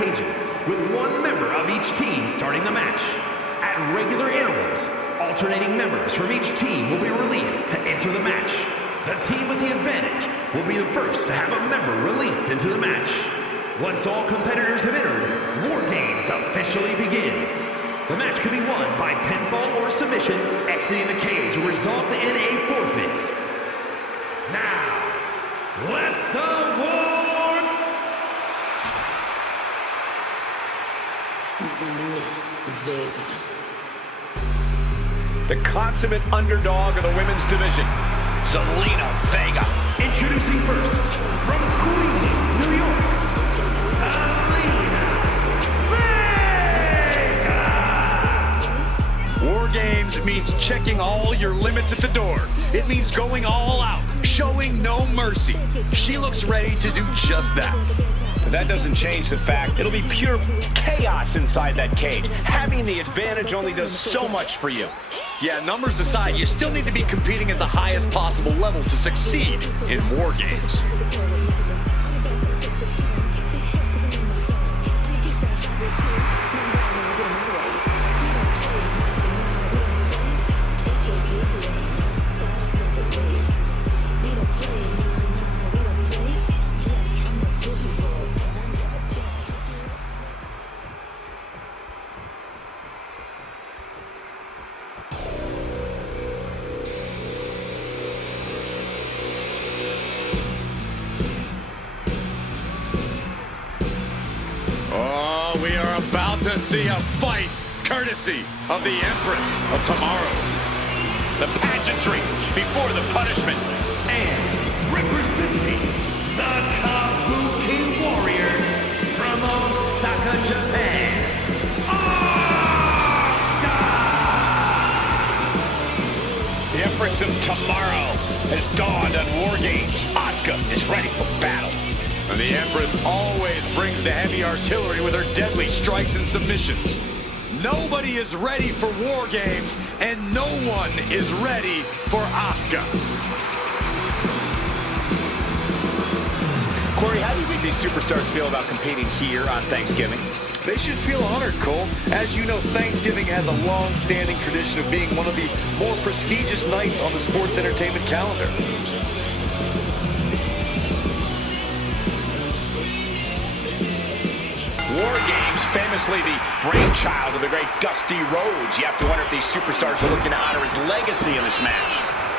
cages, with one member of each team starting the match. At regular intervals, alternating members from each team will be released to enter the match. The team with the advantage will be the first to have a member released into the match. Once all competitors have entered, War Games officially begins. The match can be won by pinfall or submission. Exiting the cage will result in a forfeit. Now, let the war... The consummate underdog of the women's division, Zelina Vega. Introducing first, from Queens, New York, Zelina Vega! War Games means checking all your limits at the door. It means going all out, showing no mercy. She looks ready to do just that. But that doesn't change the fact it'll be pure chaos inside that cage. Having the advantage only does so much for you. Yeah, numbers aside, you still need to be competing at the highest possible level to succeed in War Games. We are about to see a fight courtesy of the Empress of Tomorrow. The pageantry before the punishment. And representing the Kabuki Warriors from Osaka, Japan, Asuka! The Empress of Tomorrow has dawned on War Games. Asuka is ready for battle. And the Empress always brings the heavy artillery with her deadly strikes and submissions. Nobody is ready for War Games, and no one is ready for Asuka. Corey, how do you think these superstars feel about competing here on Thanksgiving? They should feel honored, Cole. As you know, Thanksgiving has a long-standing tradition of being one of the more prestigious nights on the sports entertainment calendar. War Games, famously the brainchild of the great Dusty Rhodes. You have to wonder if these superstars are looking to honor his legacy in this match.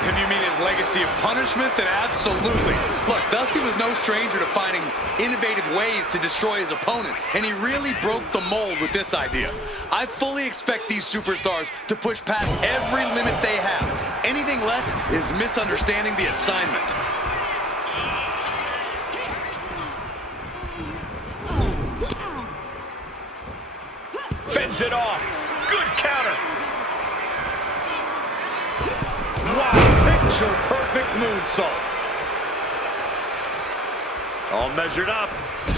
If you mean his legacy of punishment, then absolutely. Look, Dusty was no stranger to finding innovative ways to destroy his opponent, and he really broke the mold with this idea. I fully expect these superstars to push past every limit they have. Anything less is misunderstanding the assignment. Fends it off. Good counter. Wow, picture-perfect moonsault. All measured up.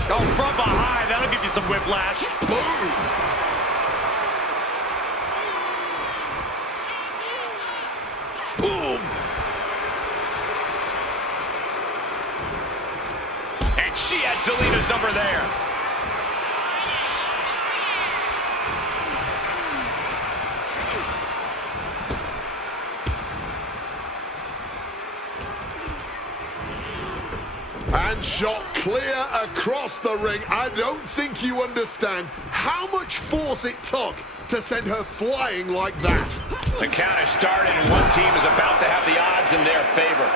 Oh, from behind. That'll give you some whiplash. Boom. Boom. And she had Zelina's number there. And shot clear across the ring. I don't think you understand how much force it took to send her flying like that. The count has started, and one team is about to have the odds in their favor.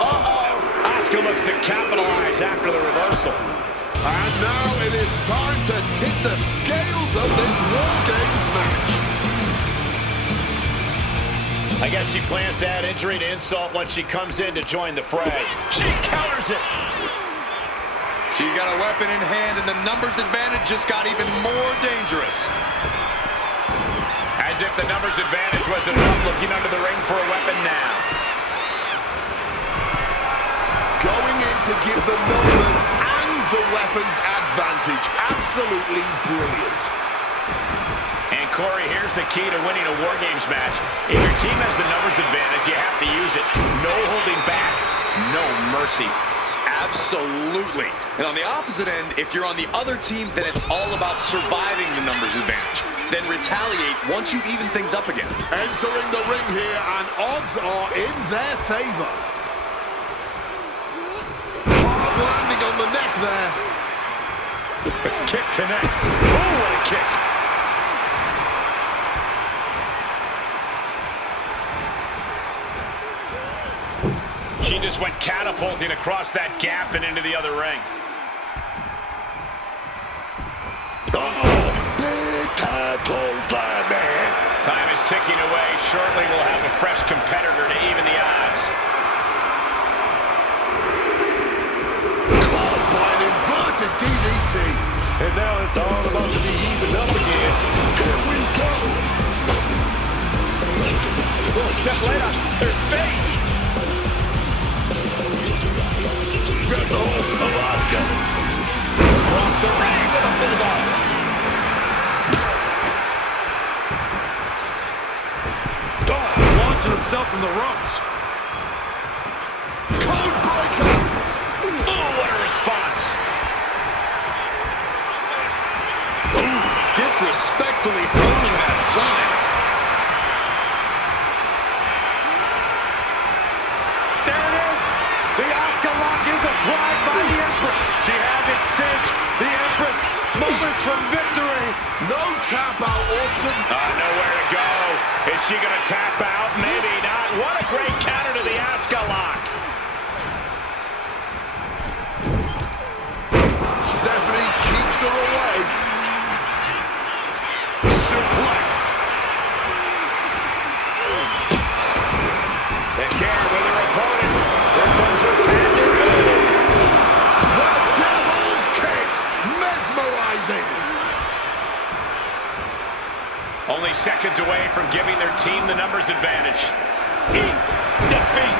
Asuka looks to capitalize after the reversal. And now it is time to tip the scales of this War Games match. I guess she plans to add injury to insult once she comes in to join the fray. She counters it. She's got a weapon in hand, and the numbers advantage just got even more dangerous. As if the numbers advantage wasn't enough, looking under the ring for a weapon now. Going in to give the numbers and the weapons advantage. Absolutely brilliant. And Corey, here's the key to winning a War Games match. If your team has the numbers advantage, you have to use it. No holding back, no mercy. Absolutely. And on the opposite end, if you're on the other team, then it's all about surviving the numbers advantage. Then retaliate once you've evened things up again. Entering the ring here, and odds are in their favor. Hard landing on the neck there. The kick connects. Oh, what a kick. She just went catapulting across that gap and into the other ring. Big time clothesline, man. Time is ticking away. Shortly, we'll have a fresh competitor to even the odds. Caught by an inverted DDT. And now it's all about to be even up again. Here we go. Oh, step later. Her face. Grab the hold of Asuka. Across the ring with a bulldog. Launching himself from the ropes. Code breaker. Oh, what a response. Disrespectfully holding that sign. There it is. The Asuka lock is applied by the Empress. She has it cinched. The Empress, moments from victory. No tap out, awesome. Nowhere to go. Is she going to tap out? Maybe not. What a great counter to the Asuka lock. Stephanie keeps her away. Suplex. And Karen with her opponent. There comes her tender. The Devil's Kiss. Mesmerizing. Only seconds away from giving their team the numbers advantage. Defeat.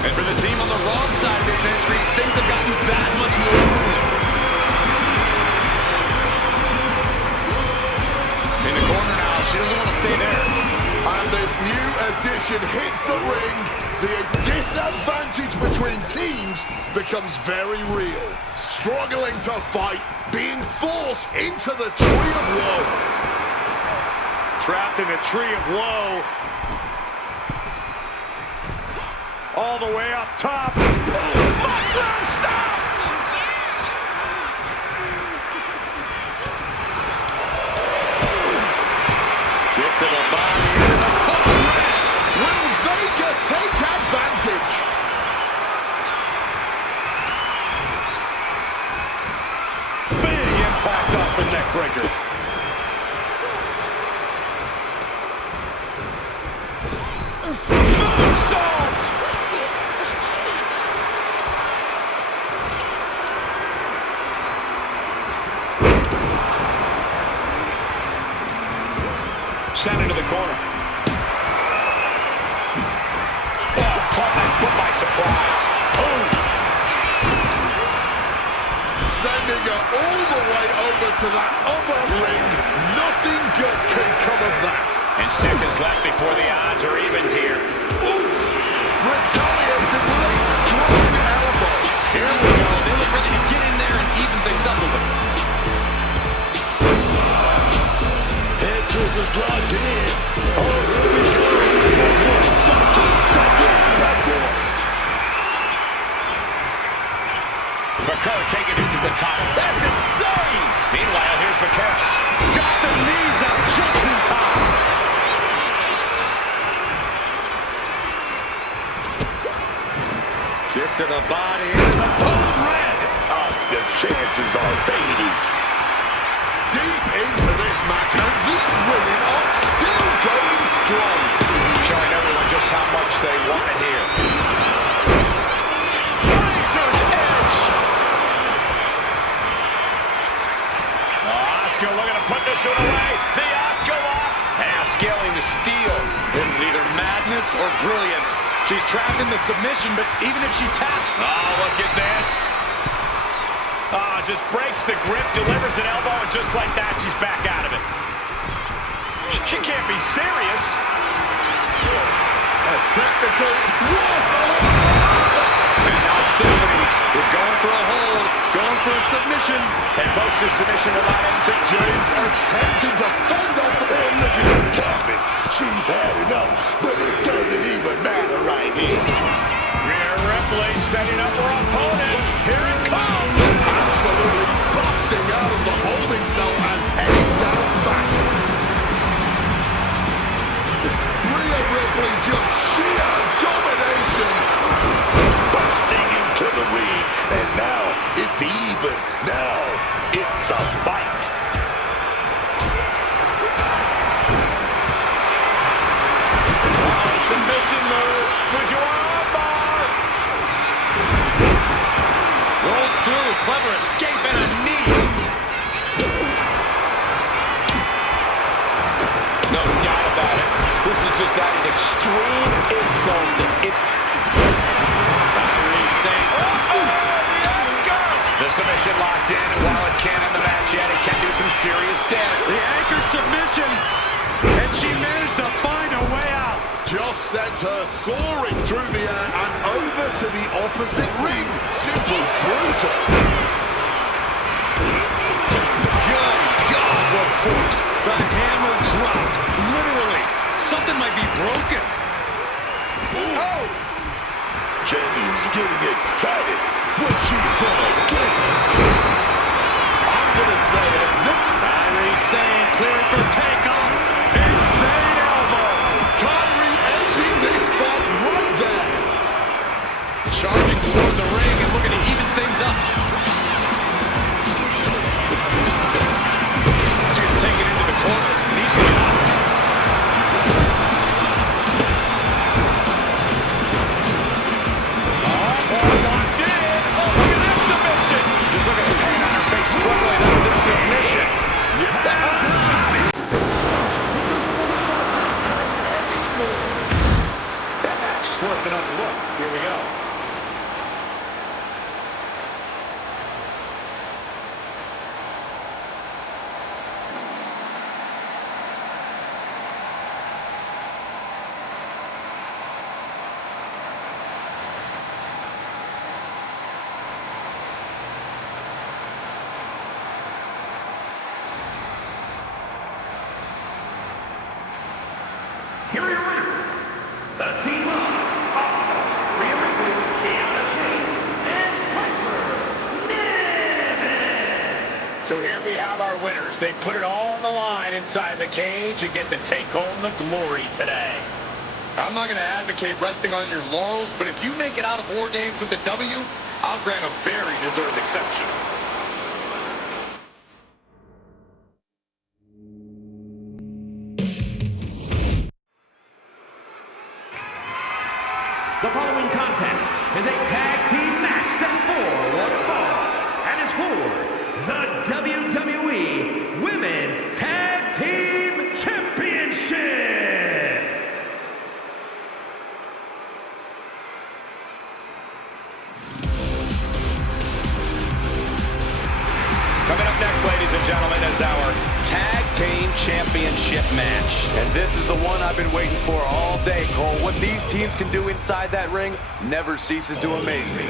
And for the team on the wrong side of this entry, things have gotten that much more brutal. In the corner now, she doesn't want to stay there. And this new addition hits the ring. The disadvantage between teams becomes very real. Struggling to fight, being forced into the tree of woe. Trapped in the tree of woe. All the way up top. Mushroom stop! Kick to the body. Will Vega take advantage? Big impact off the neck breaker. Moonsault! Sent into the corner. Oh, caught that foot by surprise. Oh. Sending her all the way over to that other ring. Nothing good can come of that. And seconds left before the odds are evened here. Oof! Retaliated with a strong elbow. Here we go. They look ready to get in there and even things up a little. Head scissors locked in. Oh, here we go. McCurr taking it to the top. That's insane! Meanwhile, here's McCurr. Got the knees out just in time. Kick to the body. And the bone red. Asuka's chances are fading. Deep into this match, and these women are still going strong. Showing everyone just how much they want it here. Razor's edge. Asuka looking to put this one away. The Asuka lock. Now scaling the steel. This is either madness or brilliance. She's trapped in the submission, but even if she taps... Oh, look at this. Just breaks the grip, delivers an elbow, and just like that, she's back out of it. She can't be serious. A technical, what a... And now Stephanie is going for a hold, going for a submission. And folks, this submission will not end till James attempting to fend off the... And look at her tapping. She's had enough, but it doesn't even matter right here. Rhea Ripley setting up her opponent. Here it comes. Absolutely busting out of the holding cell and heading down fast. Rhea Ripley just sheer domination. Busting into the ring, and now it's even. Now it's a fight. Submission move. Fujiwara bar. Rolls through, clever escape and a knee. No doubt about it. This is just adding extreme insult to it. Kyrie saying, The submission locked in, and while it can't end the match yet, it can do some serious damage. the anchor submission, and she managed to find a way out. Just sent her soaring through the air and over to the opposite ring. Simply brutal. Good God, what force. The hammer dropped. Literally, something might be broken. Oh! Jamie's getting excited. What she's gonna do? I'm gonna say it. Kyrie saying, clearing for takeoff. Insane elbow. Kyrie ending this fight right there. Charging toward the ring and looking to even things up. She's taking it into the corner. Needs to get out. Locked in. Oh, look at this submission. Just look at the pain on her face, struggling out of this submission. That match is worth another look. Here we go. Here are your winners. The team of Austin, Rhea Ripley, Kiana James, and Piper Niven. So here we have our winners. They put it all on the line inside the cage and get to take home the glory today. I'm not going to advocate resting on your laurels, but if you make it out of War Games with the W, I'll grant a very deserved exception. The following contest is a tag team match set for one fall and is for the WWE Women's Tag Team Championship. Coming up next, ladies and gentlemen, is our Tag Team Championship match. And this is the one I've been waiting for all day, Cole. What these teams can do inside that ring never ceases to amaze me.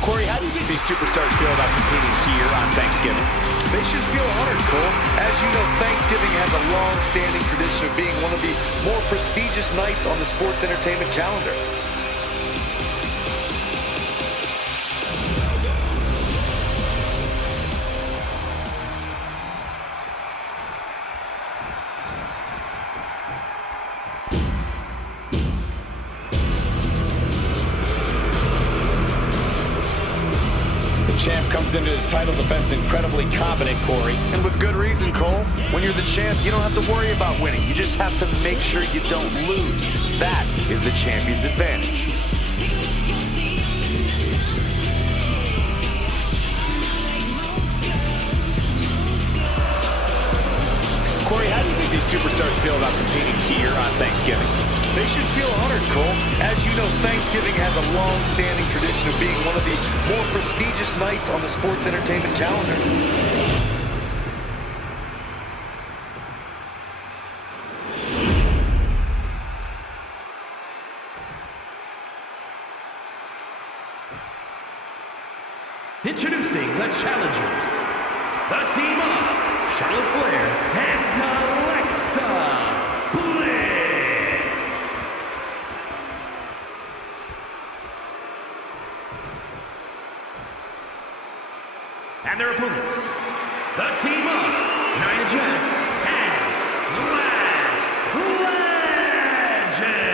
Corey, how do you think these superstars feel about competing here on Thanksgiving? They should feel honored, Cole. As you know, Thanksgiving has a long-standing tradition of being one of the more prestigious nights on the sports entertainment calendar. Champ comes into his title defense incredibly confident, Corey. And with good reason, Cole. When you're the champ, you don't have to worry about winning. You just have to make sure you don't lose. That is the champion's advantage. Corey, how do you think these these superstars feel about competing here on Thanksgiving? They should feel honored, Cole. As you know, Thanksgiving has a long-standing tradition of being one of the more prestigious nights on the sports entertainment calendar. Introducing the challengers, the team of Charlotte Flair and Alexa Bliss. And their opponents, the team of Nia Jax and Lash Legend.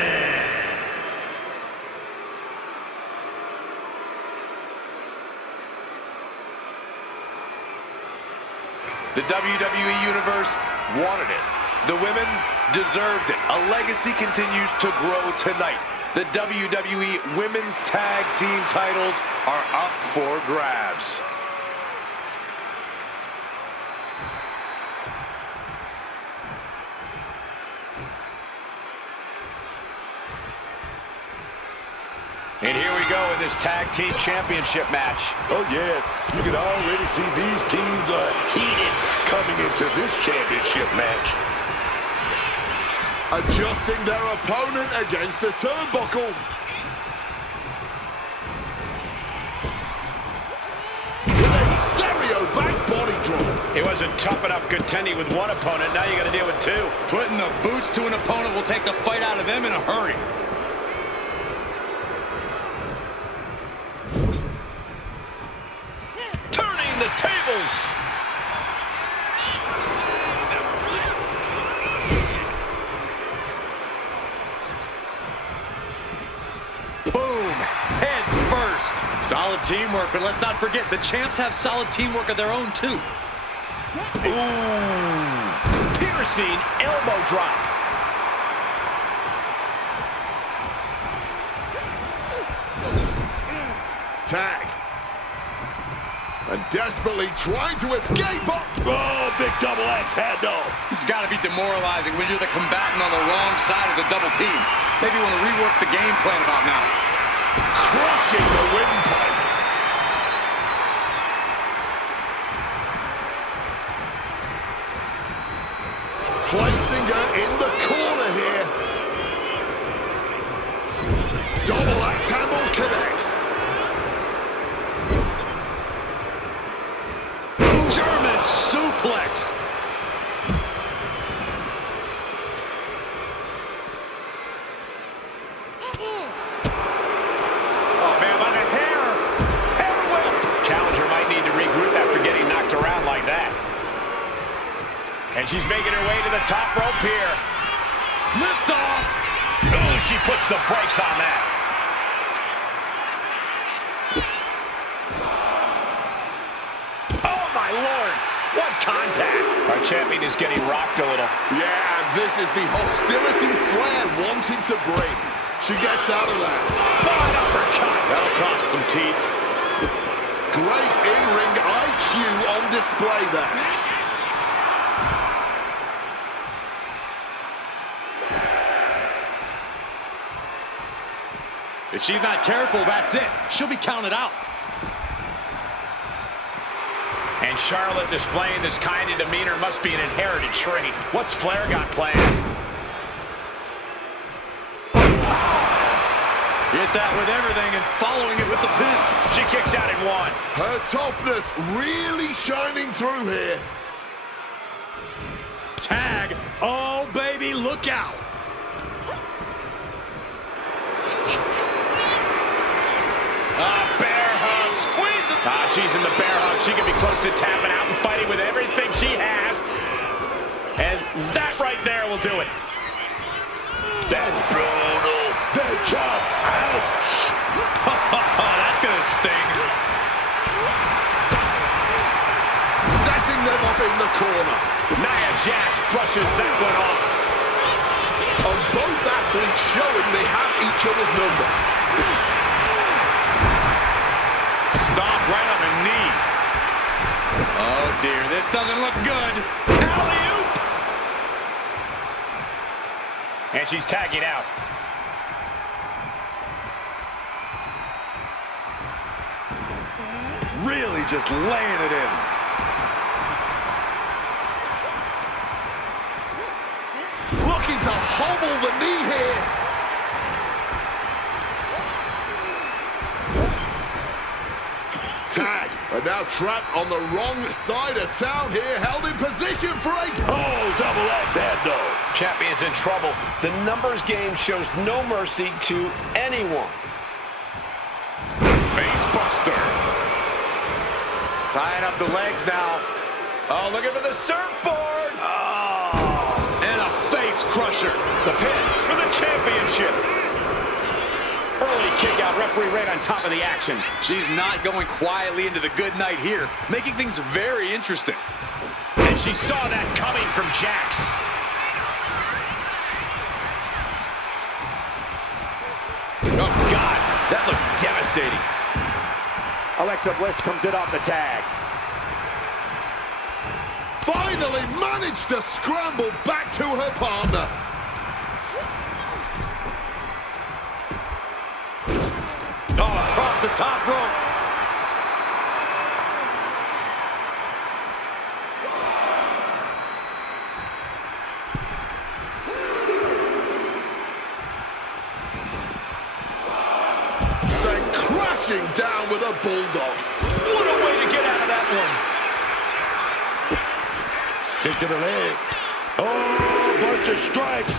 The WWE Universe wanted it. The women deserved it. A legacy continues to grow tonight. The WWE Women's Tag Team titles are up for grabs. And here we go in this Tag Team Championship match. Oh yeah, you can already see these teams are heated coming into this championship match. Adjusting their opponent against the turnbuckle. With a stereo back body drop. It wasn't tough enough contending with one opponent. Now you got to deal with two. Putting the boots to an opponent will take the fight out of them in a hurry. Turning the tables. Boom! Head first. Solid teamwork, but let's not forget, the champs have solid teamwork of their own, too. Ooh. Piercing elbow drop. Tag. And desperately trying to escape. Oh, big double axe handle. It's got to be demoralizing when you're the combatant on the wrong side of the double team. Maybe you want to rework the game plan about now. Crushing the windpipe. Placing her in the corner here. Double axe handle connects. German suplex. Oh, man, by the hair. Hair whip. Challenger might need to regroup after getting knocked around like that. And she's making her way to the top rope here. Lift off. Ooh, she puts the brakes on that. Oh, my Lord. What contact. Our champion is getting rocked a little. Yeah, and this is the hostility Flair wanted to bring. She gets out of that. Oh, an uppercut. That'll cost some teeth. Great in-ring IQ on display there. If she's not careful, that's it. She'll be counted out. And Charlotte displaying this kind of demeanor must be an inherited trait. What's Flair got planned? Hit that with everything and following it with the pin. She kicks out in one. Her toughness really shining through here. Tag. Oh, baby, look out. Bear hug, squeeze it. She's in the bear hug. She could be close to tapping out and fighting with everything she has. And that right there will do it. That's brutal. That chop. Ouch. That's going to sting. Setting them up in the corner. Nia Jax brushes that one off. And both athletes showing they have each other's number. Stomp right on the knee. Oh, dear. This doesn't look good. Alley-oop. And she's tagging out. Really just laying it in. Looking to hobble the knee here. Tag, and now trapped on the wrong side of town here, held in position for a... Oh, double axe handle. Champion's in trouble. The numbers game shows no mercy to anyone. Face buster. Tying up the legs now. Oh, looking for the surfboard. Oh, and a face crusher. The pin for the championship. Early kick out, referee right on top of the action. She's not going quietly into the good night here, making things very interesting. And she saw that coming from Jax. Oh, God, that looked devastating. Alexa Bliss comes in off the tag. Finally managed to scramble back to her partner. Oh, across the top rope. Sent crashing down with a bulldog. What a way to get out of that one. Kick to the leg. Oh, bunch of strikes.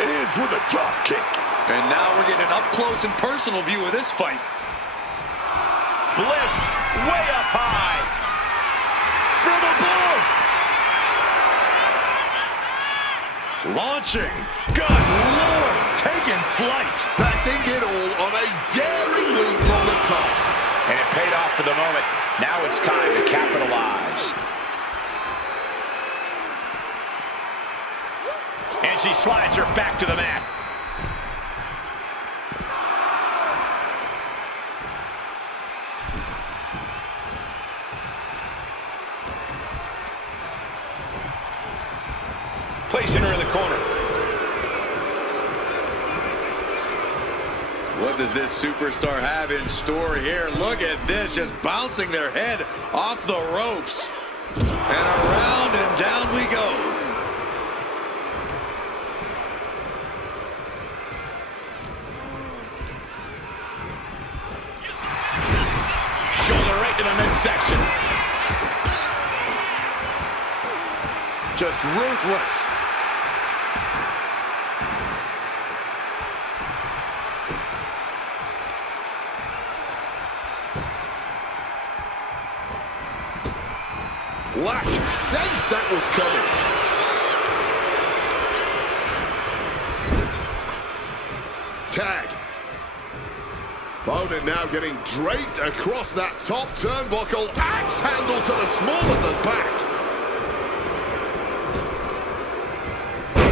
Ends with a drop kick. And now we're getting an up-close and personal view of this fight. Bliss, way up high. From above. Launching. Good Lord. Taking flight. Batting it all on a daring leap from the top. And it paid off for the moment. Now it's time to capitalize. And she slides her back to the mat. Placing her in the corner. What does this superstar have in store here? Look at this, just bouncing their head off the ropes. And around and down we go. Shoulder right to the midsection. Just ruthless. Lash sensed that was coming. Tag. Opponent now getting draped across that top turnbuckle. Axe handle to the small of the back.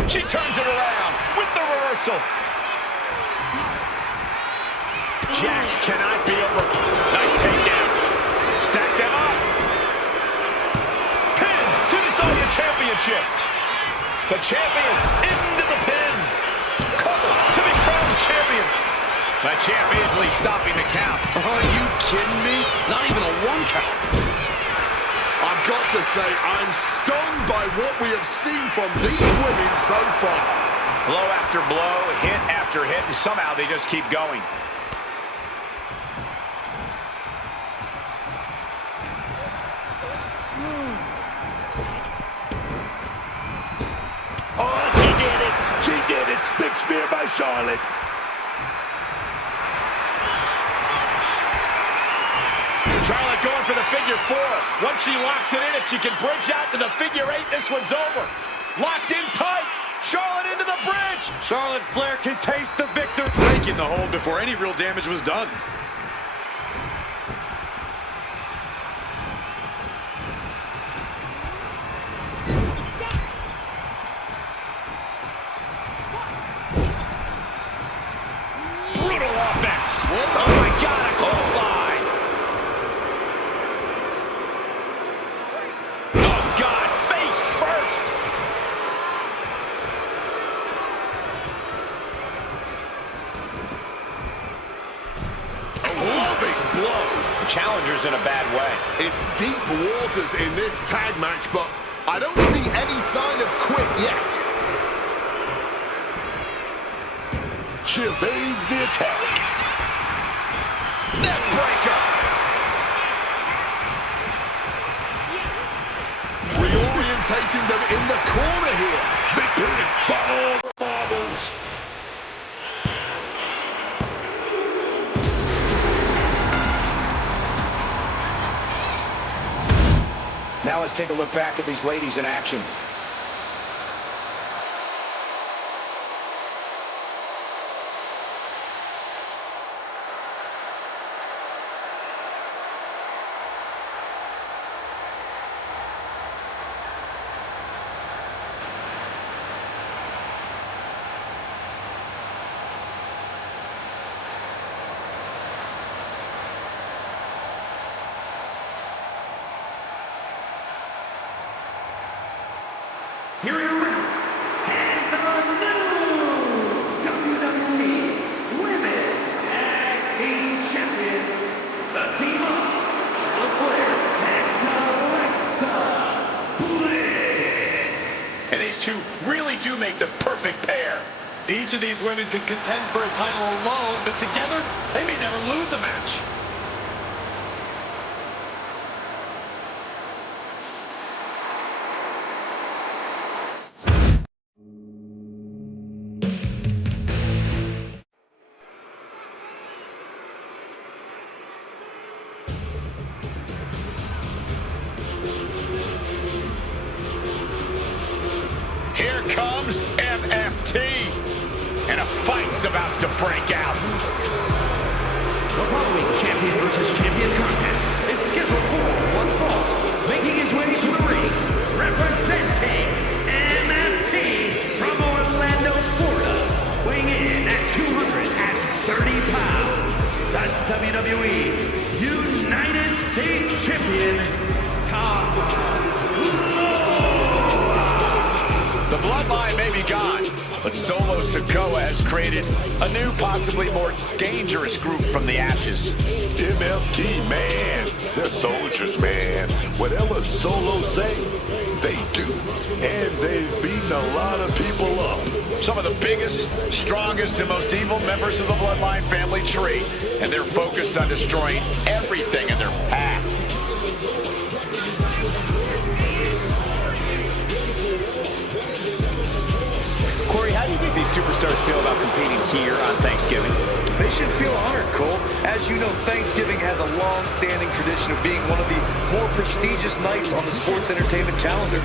She turns it around with the reversal. Jax cannot be over. Nice takedown. Stack them up. Pin to decide the championship. The champion into the pin. Cover to be crowned champion. The champ easily stopping the count. Are you kidding me? Not even a 1 count. I've got to say, I'm stunned by what we have seen from these women so far. Blow after blow, hit after hit, and somehow they just keep going. Oh, she did it. She did it. Big spear by Charlotte. Charlotte going for the figure 4. Once she locks it in, if she can bridge out to the figure 8, this one's over. Locked in tight. Charlotte into the bridge. Charlotte Flair can taste the victor. Breaking the hold before any real damage was done. Brutal offense. Oh my God, a clothesline. Oh God, face first. It's deep waters in this tag match, but I don't see any sign of quit yet. She evades the attack. Neck breaker. Reorientating them in the corner here. Big pin by all marbles. Now let's take a look back at these ladies in action. Here are your winners, and the new WWE Women's Tag Team Champions, the team of Charlotte Flair and Alexa Bliss. And these two really do make the perfect pair. Each of these women could contend for a title alone, but together, they may never lose a match. Here comes MFT. And a fight's about to break out. The following champion versus champion contest is scheduled for one fall. Making his way to the ring, representing MFT from Orlando, Florida, weighing in at 230 pounds, the WWE United States Champion, Tom. The bloodline may be gone, but Solo Sikoa has created a new, possibly more dangerous group from the ashes. MFT, man. They're soldiers, man. Whatever Solo say, they do. And they've beaten a lot of people up. Some of the biggest, strongest, and most evil members of the bloodline family tree. And they're focused on destroying everything in their path. Corey, how do you think these superstars feel about competing here on Thanksgiving? They should feel honored, Cole. As you know, Thanksgiving has a long-standing tradition of being one of the more prestigious nights on the sports entertainment calendar.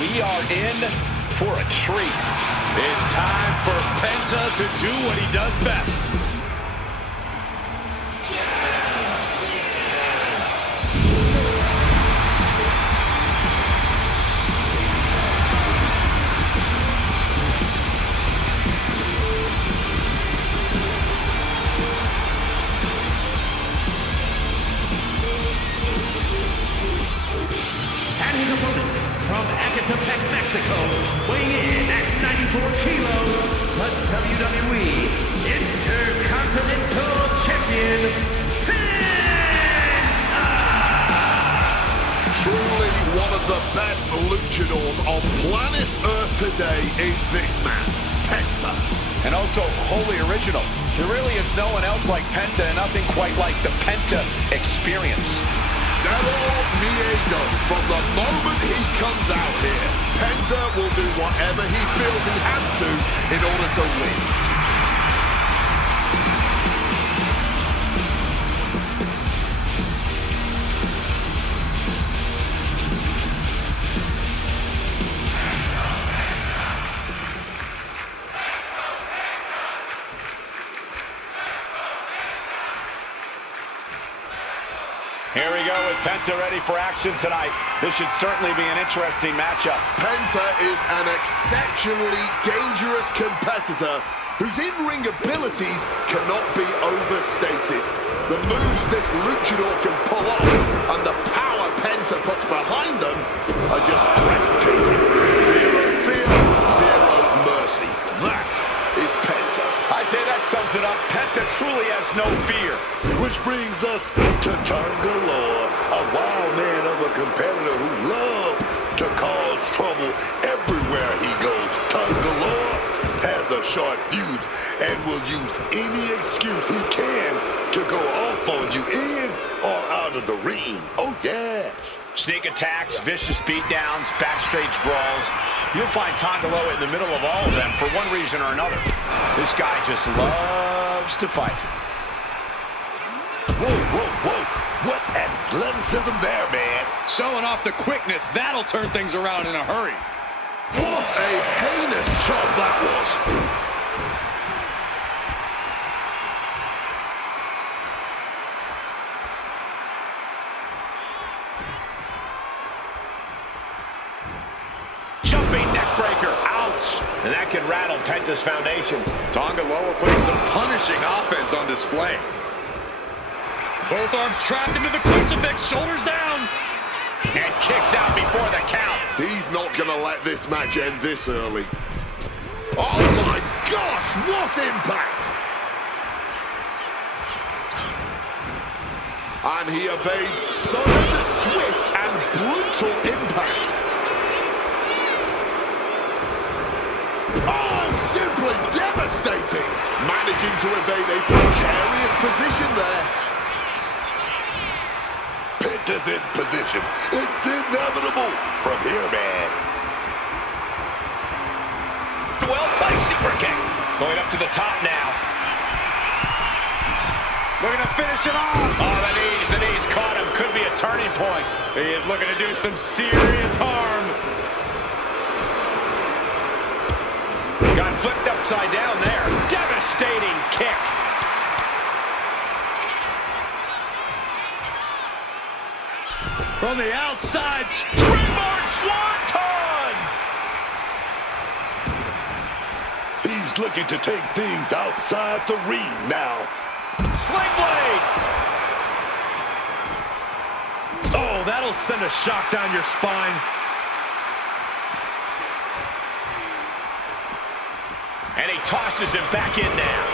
We are in for a treat. It's time for Penta to do what he does best. And his opponent from Ecatepec, Mexico, weighing in at 94 kilos, the WWE Intercontinental Champion, Penta! Truly one of the best luchadors on planet Earth today is this man, Penta. And also wholly original. There really is no one else like Penta, and nothing quite like the Penta experience. Cerro Miedo, from the moment he comes out here, Penta will do whatever he feels he has to in order to win. Here we go with Penta ready for action tonight. This should certainly be an interesting matchup. Penta is an exceptionally dangerous competitor whose in-ring abilities cannot be overstated. The moves this luchador can pull off and the power Penta puts behind them are just breathtaking. Zero fear, zero mercy. That is Penta. I'd say that sums it up. Penta truly has no fear. Which brings us to Tangaloa, a wild man of a competitor who loves to cause trouble everywhere he goes. Tangaloa has a short fuse and will use any excuse he can to go off on you in or out of the ring. Oh, yes. Sneak attacks, vicious beatdowns, backstage brawls. You'll find Tangaloa in the middle of all of them for one reason or another. This guy just loves to fight. Whoa, whoa, whoa. What athleticism there, man. Showing off the quickness, that'll turn things around in a hurry. What a heinous chop that was. Jumping neck breaker, ouch! And that can rattle Penta's foundation. Tangaloa putting some punishing offense on display. Both arms trapped into the crucifix, shoulders down. And kicks out before the count. He's not going to let this match end this early. Oh my gosh, what impact! And he evades sudden, swift, and brutal impact. Oh, simply devastating! Managing to evade a precarious position there. Penta's in position. It's inevitable from here, man. Well-placed super kick. Going up to the top now. Looking to finish it off. Oh, the knees caught him. Could be a turning point. He is looking to do some serious harm. Got flipped upside down there. Devastating kick. From the outside, Springboard Swanton! He's looking to take things outside the ring now. Sling blade! oh, that'll send a shock down your spine. And he tosses him back in now.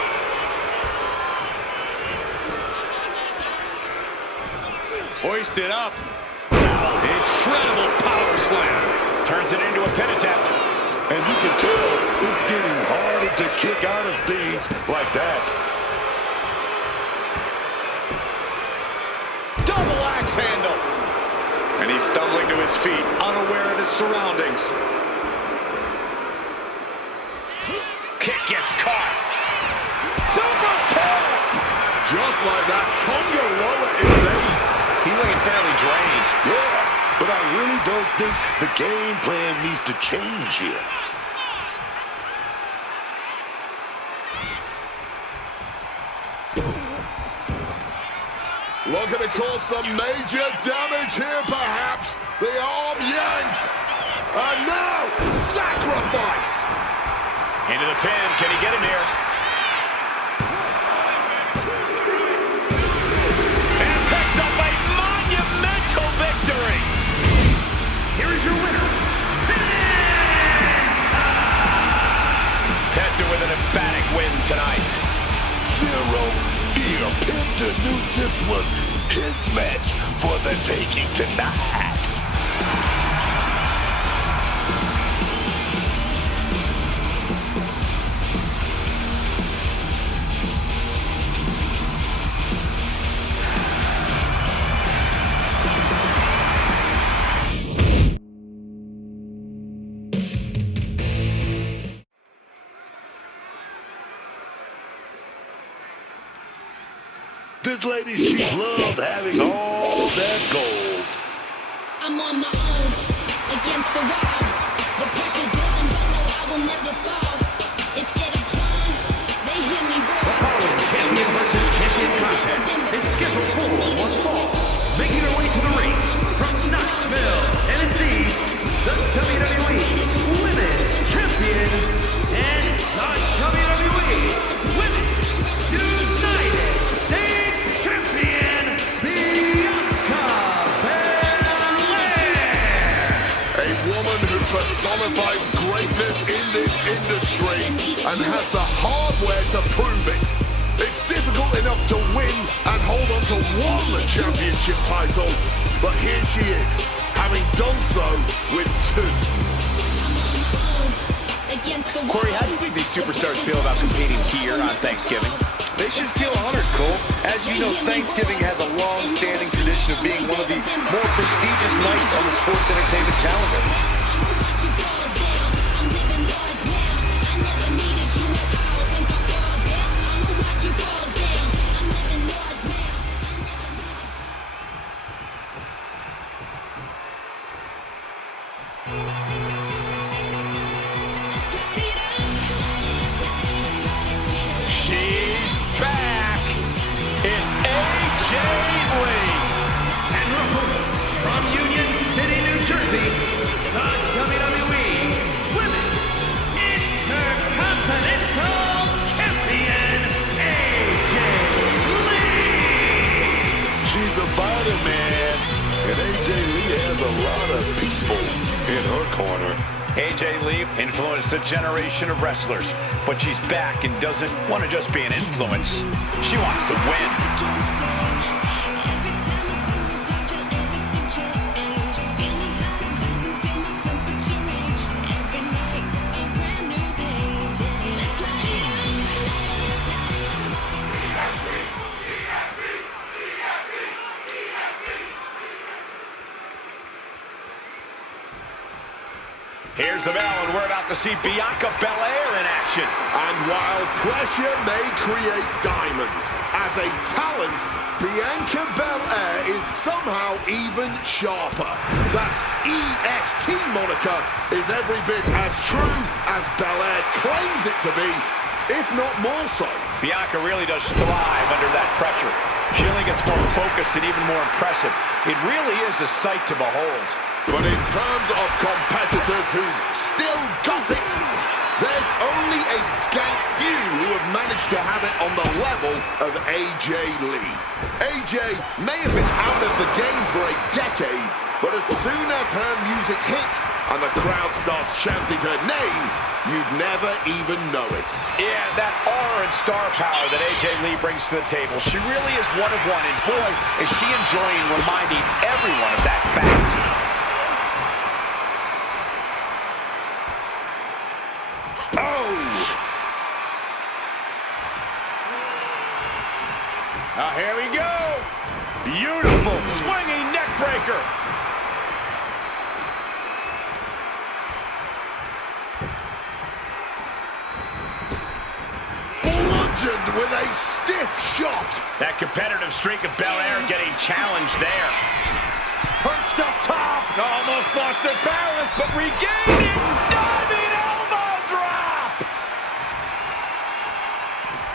Hoisted up. Incredible power slam. Turns it into a pin attempt. And you can tell it's getting harder to kick out of things like that. Double axe handle. And he's stumbling to his feet, unaware of his surroundings. Kick gets caught. Super kick! Just like that, Tangaloa evades. He's looking fairly drained. Yeah, but I really don't think the game plan needs to change here. Looking to cause some major damage here, perhaps. The arm yanked. And now, sacrifice. Into the pin. Can he get him here? And picks up a monumental victory. Here is your winner, Penta with an emphatic win tonight. Zero fear. Penta knew this was his match for the taking tonight. This lady, she loved having all that gold. I'm on my own, against the wall. The pressure's building, but no, I will never fall. It's yet a climb, they hear me roar. The following champion versus champion contest is scheduled for one fall. Making her way to the ring from Knoxville, Tennessee, the WWE Women's Champion and the WWE personifies greatness in this industry and has the hardware to prove it. It's difficult enough to win and hold on to one championship title, but here she is, having done so with two. Corey, how do you think these superstars feel about competing here on Thanksgiving? They should feel honored, Cole. As you know, Thanksgiving has a long-standing tradition of being one of the more prestigious nights on the sports entertainment calendar. She's back. It's AJ Lee. And reporting from Union City, New Jersey, the WWE Women's Intercontinental Champion, AJ Lee. She's a fighter, man, and AJ Lee has a lot of people in her corner. AJ Lee influenced a generation of wrestlers, but she's back and doesn't want to just be an influence. She wants to win. Here's the bell, and we're about to see Bianca Belair in action. And while pressure may create diamonds, as a talent, Bianca Belair is somehow even sharper. That EST moniker is every bit as true as Belair claims it to be, if not more so. Bianca really does thrive under that pressure. She only gets more focused and even more impressive. It really is a sight to behold. But in terms of competitors who've still got it, there's only a scant few who have managed to have it on the level of AJ Lee. AJ may have been out of the game for a decade, but as soon as her music hits and the crowd starts chanting her name, you'd never even know it. Yeah, that aura and star power that AJ Lee brings to the table. She really is one of one, and boy, is she enjoying reminding everyone of that fact. Here we go. Beautiful swinging neck breaker. Bludgeoned with a stiff shot. That competitive streak of Belair getting challenged there. Perched up top. Almost lost her balance, but regaining. Diving elbow drop.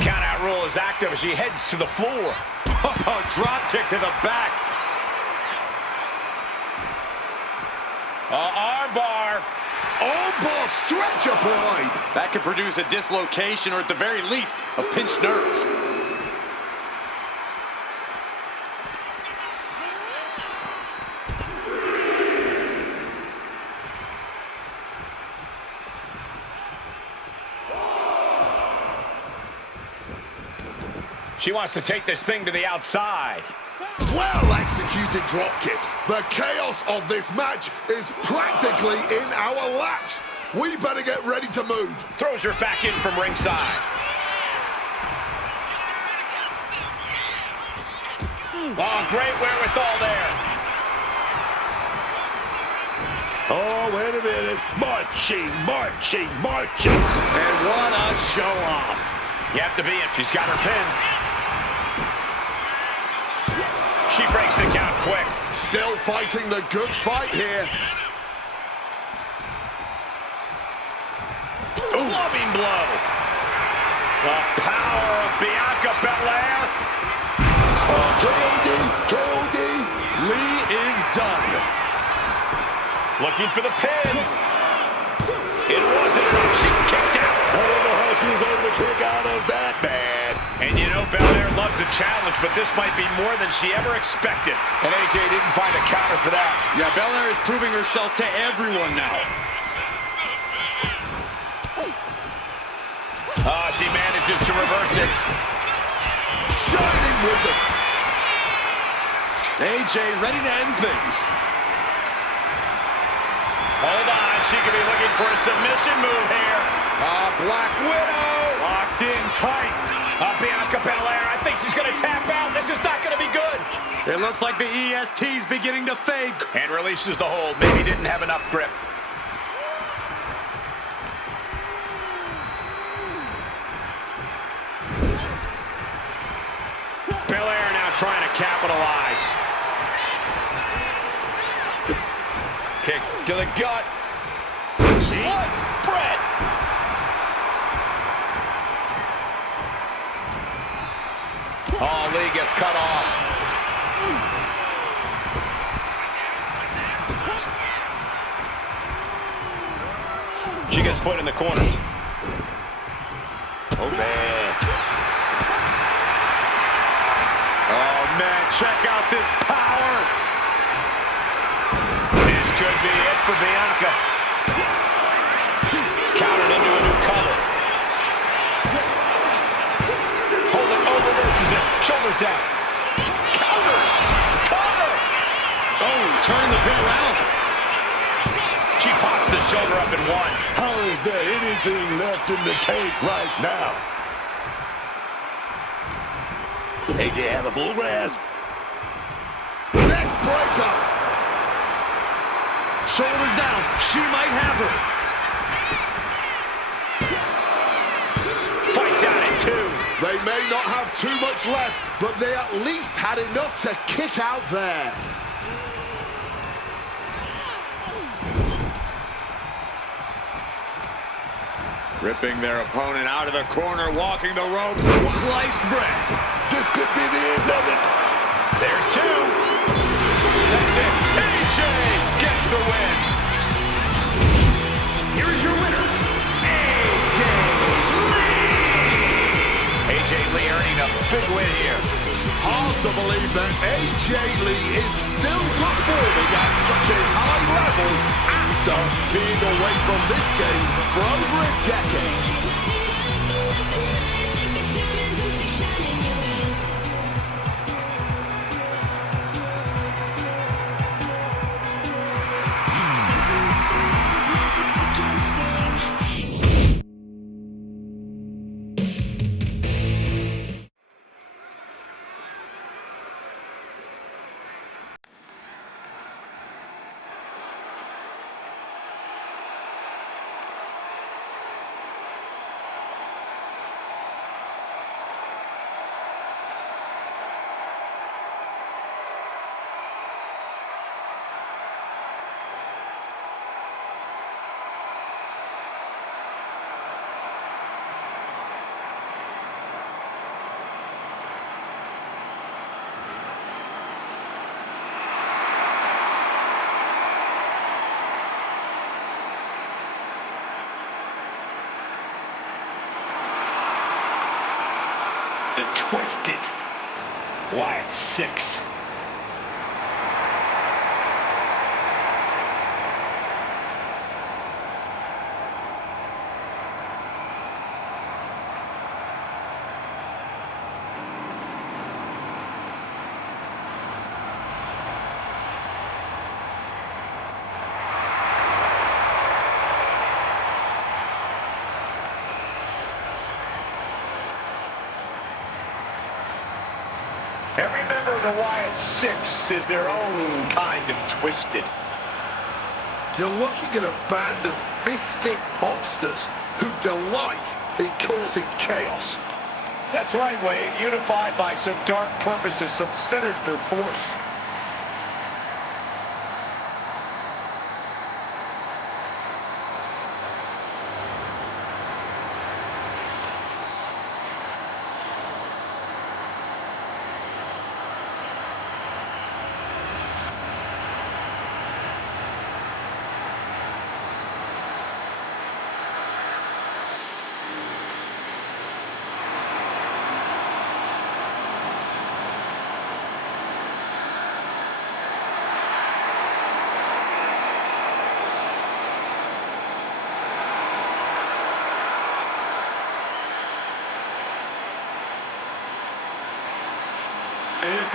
Countout rule is active as she heads to the floor. Drop kick to the back. Armbar. Armbar stretch applied. That could produce a dislocation or at the very least, a pinched nerve. She wants to take this thing to the outside. Well executed dropkick. The chaos of this match is practically in our laps. We better get ready to move. Throws her back in from ringside. Oh, great wherewithal there. Oh, wait a minute. Marching, marching, marching. And what a show off. You have to be it. She's got her pin. She breaks the count quick. Still fighting the good fight here. Clubbing blow. The power of Bianca Belair. KOD. Lee is done. Looking for the pin. It wasn't enough. She kicked out. I don't know how she was able to kick out of that bad. And you know Belair loves a challenge, but this might be more than she ever expected. And AJ didn't find a counter for that. Yeah, Belair is proving herself to everyone now. Oh, she manages to reverse it. Shining wizard. AJ ready to end things. Hold on, she could be looking for a submission move here. Black Widow. Locked in tight. Bianca Belair, I think she's going to tap out. This is not going to be good. It looks like the EST's beginning to fade. And releases the hold. Maybe didn't have enough grip. Belair now trying to capitalize. Kick to the gut. Slice bread. Oh, Lee gets cut off. She gets put in the corner. Oh, man. Oh, man, check out this power. This could be it for Bianca. Countered into a new cover. Hold it, oh, reverses it. Shoulders down. Counters. Cover. Oh, turning the pin around. She pops the shoulder up in one. How is there anything left in the tank right now? AJ has a full grasp. Neck breaker. Shoulders down. She might have her. Fights out at 2. They may not have too much left, but they at least had enough to kick out there. Ripping their opponent out of the corner, walking the ropes, sliced bread. This could be the end of it. There's 2. That's it. AJ gets the win. Here is your winner, AJ Lee. AJ Lee earning a big win here. Hard to believe that AJ Lee is still performing at such a high level after being away from this game for over a decade. The Twisted Wyatt 6. Every member of the Wyatt 6 is their own kind of twisted. You're looking at a band of mystic monsters who delight in causing chaos. That's right, Wade. Unified by some dark purposes, some sinister force.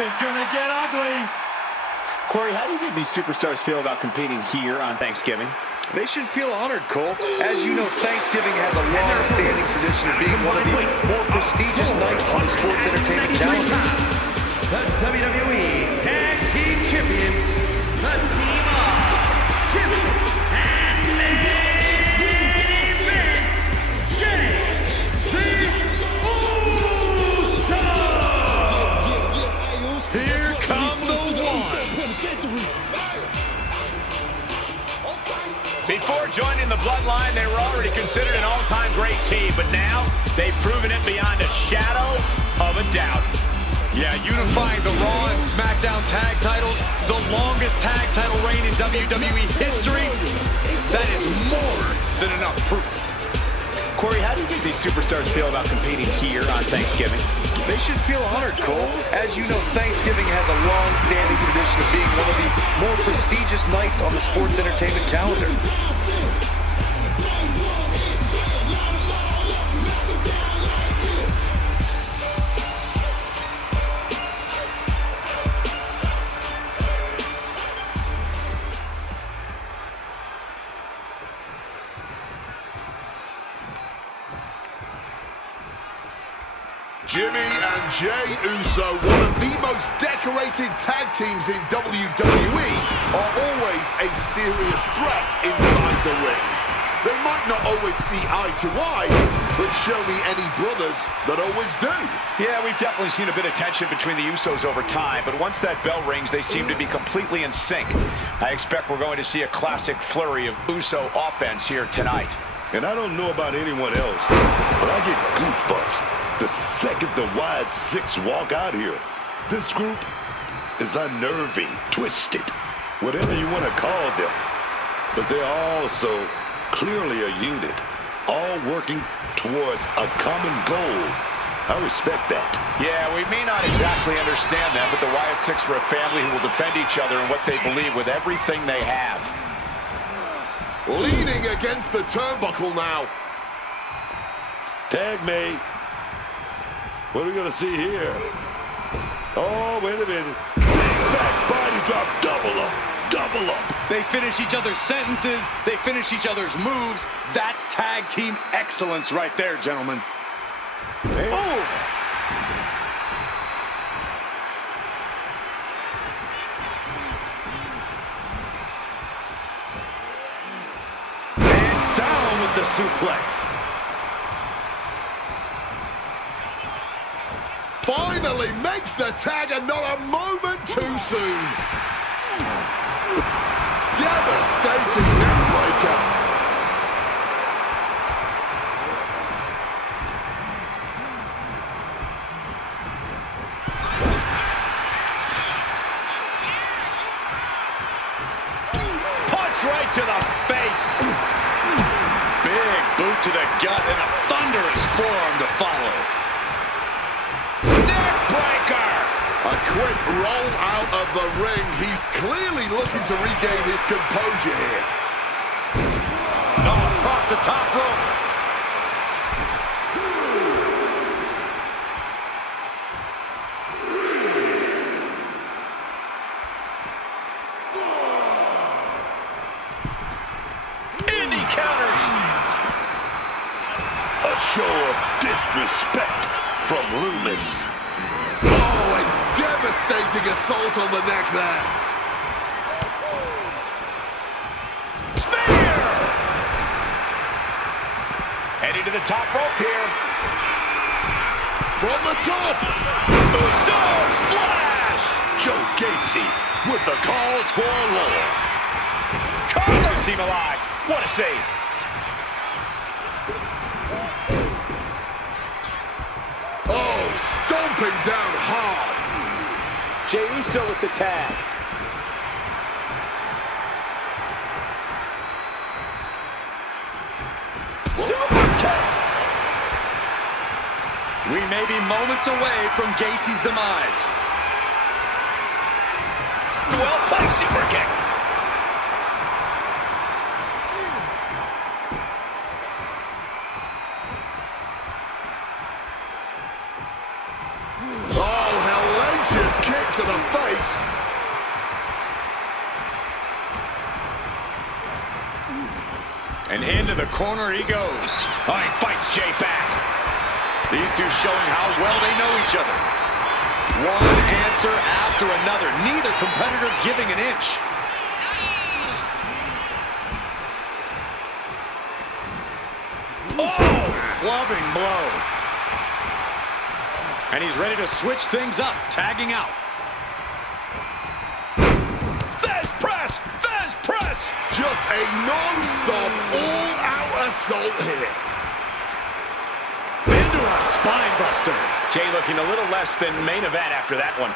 isn't gonna get ugly. Corey, how do you think these superstars feel about competing here on Thanksgiving? They should feel honored, Cole. As you know, Thanksgiving has a long-standing tradition of being one of the more prestigious nights on the sports entertainment calendar. The WWE Tag Team Champions, the team of Jimmy and main event, Jay the Usos! Here come the ones! Before joining the Bloodline, they were already considered an all-time great team, but now they've proven it beyond a shadow of a doubt. Yeah, unifying the Raw and SmackDown tag titles, the longest tag title reign in WWE history. That is more than enough proof. Corey, how do you think these superstars feel about competing here on Thanksgiving? They should feel honored, Cole. As you know, Thanksgiving has a long-standing tradition of being one of the more prestigious nights on the sports entertainment calendar. Jimmy and Jay Uso, one of the most decorated tag teams in WWE, are always a serious threat inside the ring. They might not always see eye to eye, but show me any brothers that always do. Yeah, we've definitely seen a bit of tension between the Usos over time, but once that bell rings, they seem to be completely in sync. I expect we're going to see a classic flurry of Uso offense here tonight. And I don't know about anyone else, but I get goosebumps the second the Wide Six walk out here. This group is unnerving, twisted, whatever you want to call them. But they're also clearly a unit, all working towards a common goal. I respect that. Yeah, we may not exactly understand them, but the Wyatt Six are a family who will defend each other and what they believe with everything they have. Leaning against the turnbuckle now. Tag mate. What are we going to see here? Oh, wait a minute. Big back body drop. Double up. Double up. They finish each other's sentences. They finish each other's moves. That's tag team excellence right there, gentlemen. Hey. Oh! And down with the suplex. Finally makes the tag and not a moment too soon. Devastating neckbreaker. Punch right to the face. Big boot to the gut and a thunderous forearm to follow. A quick roll out of the ring. He's clearly looking to regain his composure here. No, across the top rope. And he counters. A show of disrespect from Loomis. Oh, a devastating assault on the neck there. Spear! Heading to the top rope here. From the top. Uso splash! Joe Gacy with the cause for a law. Keeps his team alive. What a save. Oh, stomping down hard. Jey Uso with the tag. Super kick. We may be moments away from Gacy's demise. Well played super kick. Oh, hellacious kick to And into the corner he goes. Oh, he fights Jay back. These two showing how well they know each other. One answer after another. Neither competitor giving an inch. Oh, clubbing blow. And he's ready to switch things up, tagging out. There's press! There's press! Just a non-stop, all-out assault here. Into a spine buster. Jay looking a little less than main event after that one.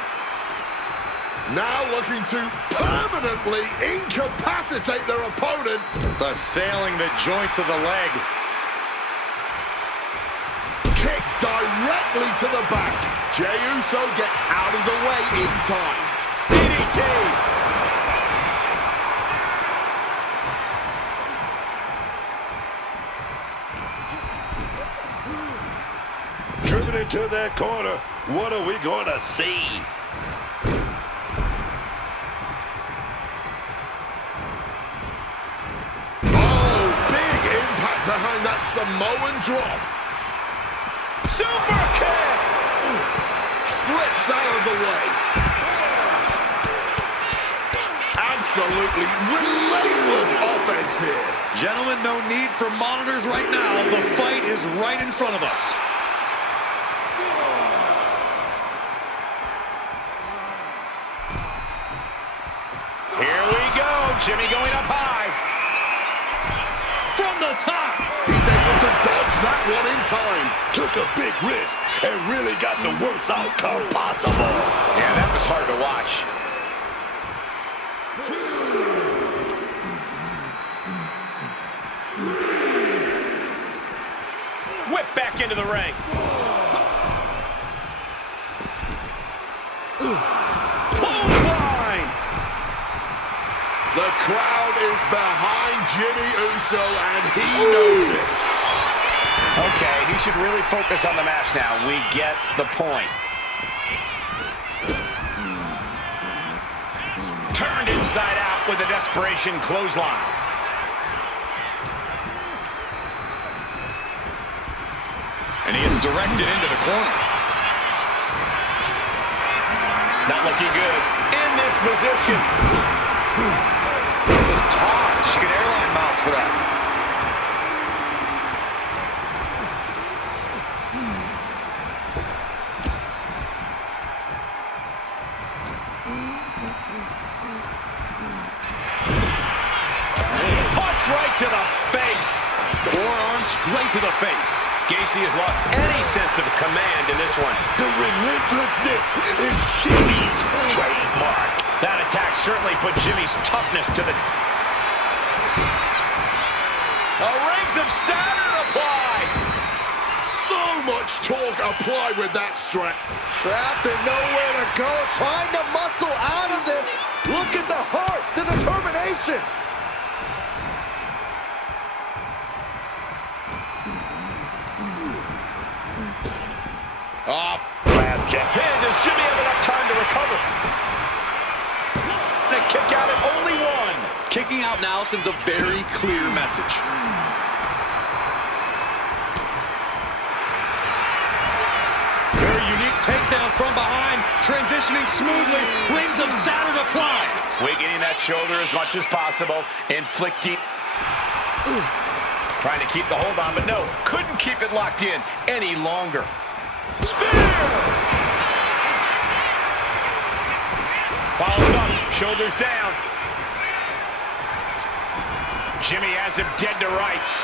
Now looking to permanently incapacitate their opponent. Assailing the joints of the leg. Kick directly to the back. Jey Uso gets out of the way in time. DDT! Driven into that corner. What are we going to see? Oh, big impact behind that Samoan drop. Super kick! Slips out of the way. Absolutely relentless offense here. Gentlemen, no need for monitors right now. The fight is right in front of us. Here we go. Jimmy going up high. From the top. He's able to dodge that one in time. Took a big risk and really got the worst outcome possible. Yeah, that was hard to watch. Whip back into the ring. Clothesline! The crowd is behind Jimmy Uso, and he knows it. Okay, he should really focus on the match now. We get the point. Turned inside out with a desperation clothesline. And he is directed into the corner. Not looking good. In this position. Just tossed. She could airline miles for that. Punch right to the face. Forearm straight to the face. Gacy has lost any sense of command in this one. The relentlessness is Jimmy's trademark. That attack certainly put Jimmy's toughness to the... Rings of Saturn applied. So much torque applied with that strength. Trapped and nowhere to go, trying to muscle out of this. Look at the heart, the determination. Oh, flapjack. Hey, does Jimmy have enough time to recover? And a kick out at only one. Kicking out now sends a very clear message. Very unique takedown from behind, transitioning smoothly, rings of Saturn applied. Weakening that shoulder as much as possible, inflicting... Trying to keep the hold on, but no, couldn't keep it locked in any longer. Spear! Follows up, shoulders down. Jimmy has him dead to rights.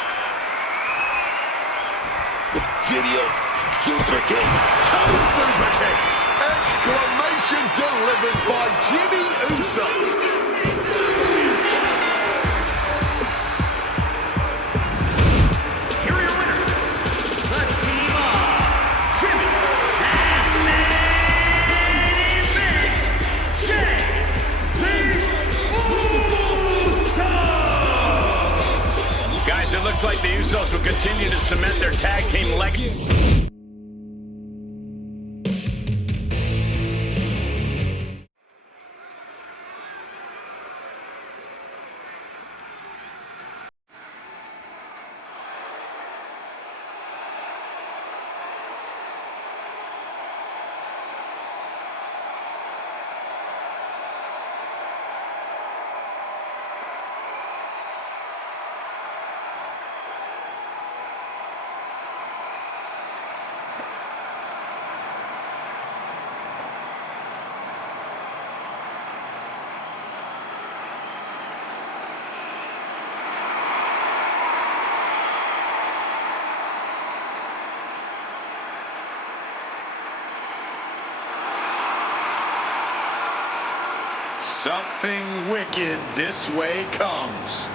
Video super kick. Two super kicks. Exclamation delivered by Jimmy Uso. Here are your winners, the team of Jimmy and main event, Jey Uso. Guys, it looks like the Usos will continue to cement their tag team legacy. Something wicked this way comes.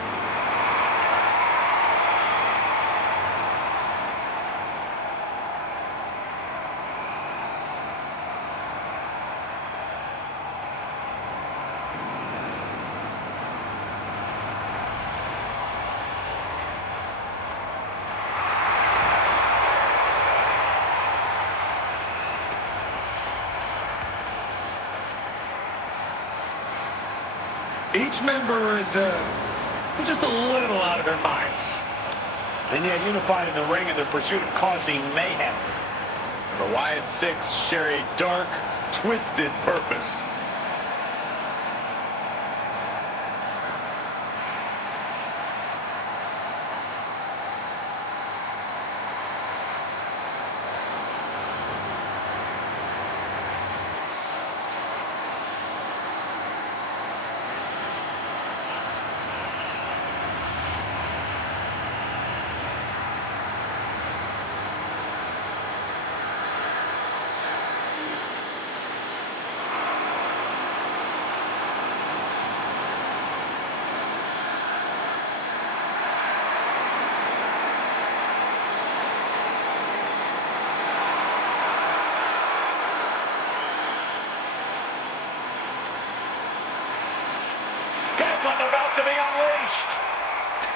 Each member is just a little out of their minds. And yet unified in the ring in their pursuit of causing mayhem. The Wyatt Six share a dark, twisted purpose. About to be unleashed.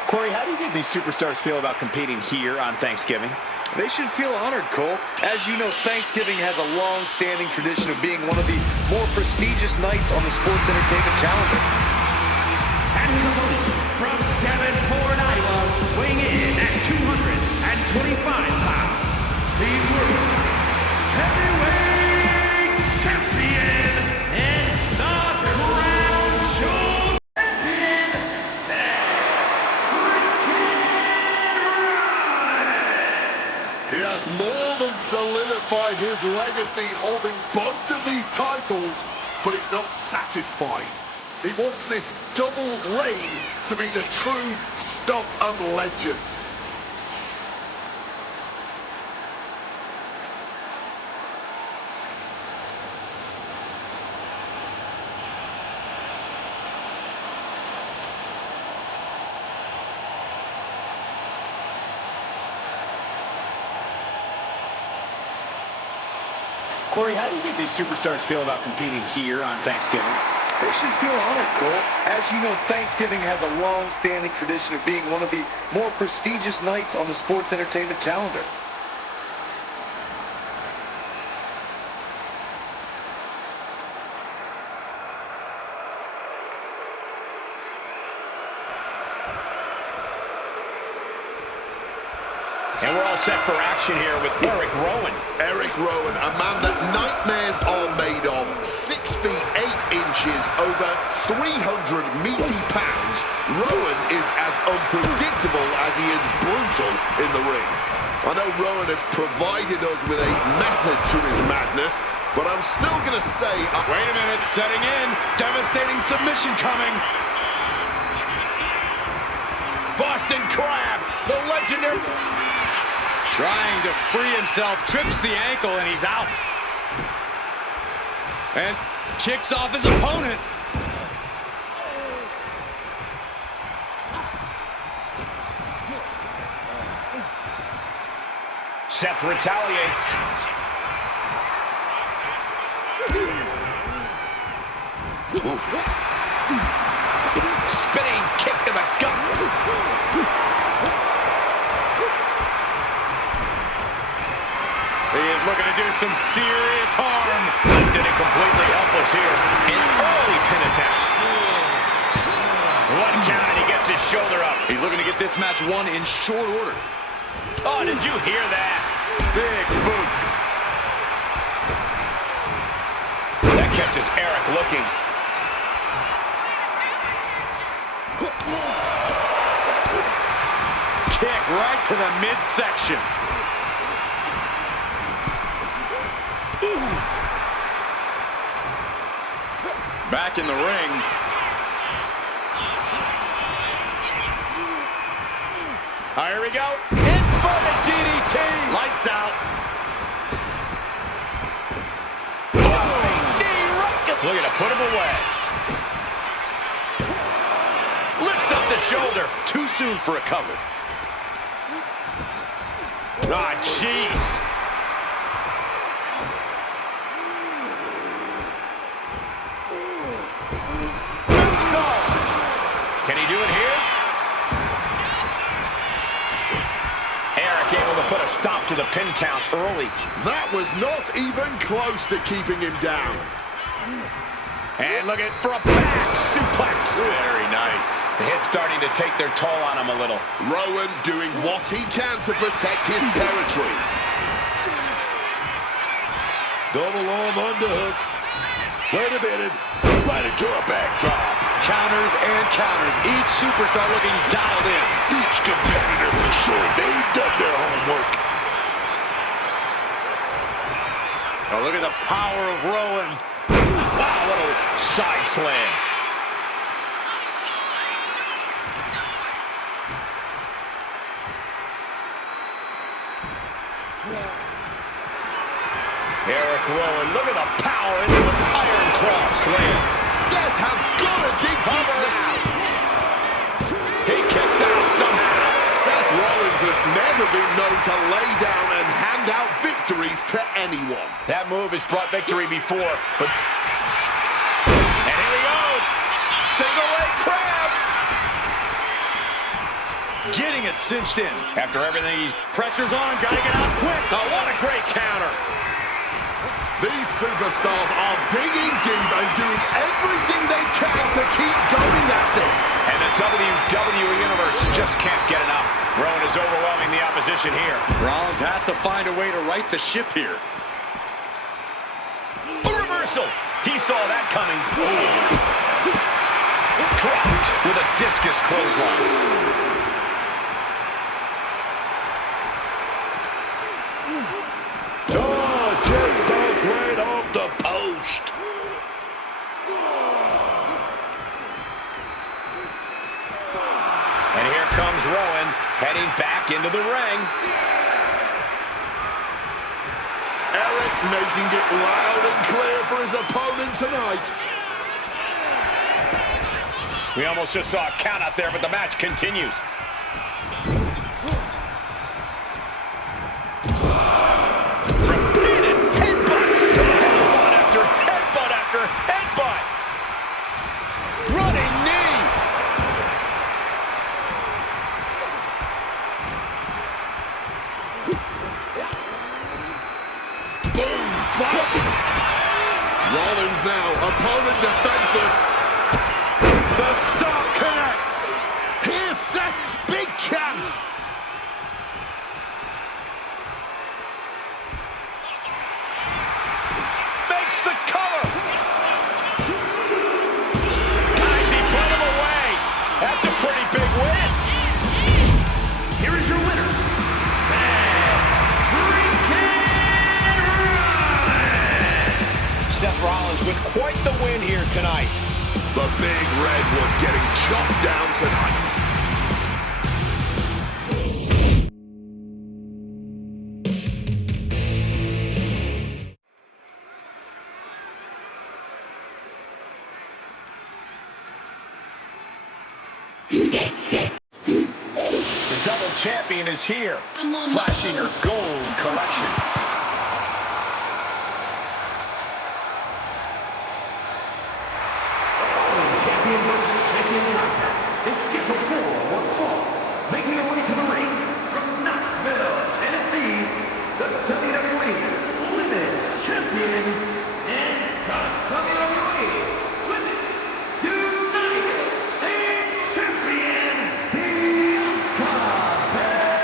Corey, how do you think these superstars feel about competing here on Thanksgiving? They should feel honored, Cole. As you know, Thanksgiving has a long-standing tradition of being one of the more prestigious nights on the sports entertainment calendar. And his opponent from Davenport, Iowa, weighing in at 225 pounds, the World Heavyweight Champion and the Crown Jewel. He has more than solidified his legacy holding both of these titles, but he's not satisfied. He wants this double reign to be the true stuff of legend. Corey, how do you think these superstars feel about competing here on Thanksgiving? They should feel honored, Cole. As you know, Thanksgiving has a long-standing tradition of being one of the more prestigious nights on the sports entertainment calendar. And we're all set for action here with Eric Rowan. Eric Rowan, a man that nightmares are made of. 6 feet 8 inches, over 300 meaty pounds. Rowan is as unpredictable as he is brutal in the ring. I know Rowan has provided us with a method to his madness, but I'm still going to say... Wait a minute, setting in. Devastating submission coming. Boston Crab, the legendary... Trying to free himself, trips the ankle, and he's out. And kicks off his opponent. Seth retaliates. Spinning kick to the gut. He is looking to do some serious harm. Lifted and completely helpless here. An early pin attempt. One count and he gets his shoulder up. He's looking to get this match won in short order. Oh, did you hear that? Big boot. That catches Eric looking. Kick right to the midsection. Back in the ring. Here we go. Inverted DDT. Lights out. Knee right to... Looking to put him away. shoulder. Too soon for a cover. Ah, jeez. Can he do it here? Eric able to put a stop to the pin count early. That was not even close to keeping him down. And look at for a back suplex. Very nice. The hit's starting to take their toll on him a little. Rowan doing what he can to protect his territory. Double arm underhook. Wait a minute. Right into a backdrop. Counters and counters. Each superstar looking dialed in. Each competitor was sure they've done their homework. Oh, look at the power of Rowan. Wow, what a side slam. Eric Rowan, look at the power into an iron cross slam. Seth has got to dig deep now. He kicks out somehow. Seth Rollins has never been known to lay down and hand out victories to anyone. That move has brought victory before, but... And here we go. Single leg crab. Getting it cinched in. After everything, he's pressure's on. Got to get out quick. Oh, what a great counter. These superstars are digging deep and doing everything they can to keep going at it. And the WWE Universe just can't get enough. Rowan is overwhelming the opposition here. Rollins has to find a way to right the ship here. A reversal. He saw that coming. Dropped with a discus clothesline. Oh, just bounced right off the post. And here comes Rowan heading back into the ring. Eric making it loud and clear for his opponent tonight. We almost just saw a count out there, but the match continues. Repeated headbutts. Headbutt after headbutt after headbutt. Running knee. Boom, fight. Rollins now, opponent defenseless. The stop connects. Here's Seth's big chance. Makes the cover. Guys, he put him away. That's a pretty big win. Here is your winner, Seth Rollins with quite the win here tonight. The big redwood getting chopped down tonight. The double champion is here, flashing her gold collection. Champion versus champion contest. It's scheduled for 1 fall. Making her way to the ring from Knoxville, Tennessee, the WWE Women's Champion and WWE Women's United States Champion, Bianca Belair.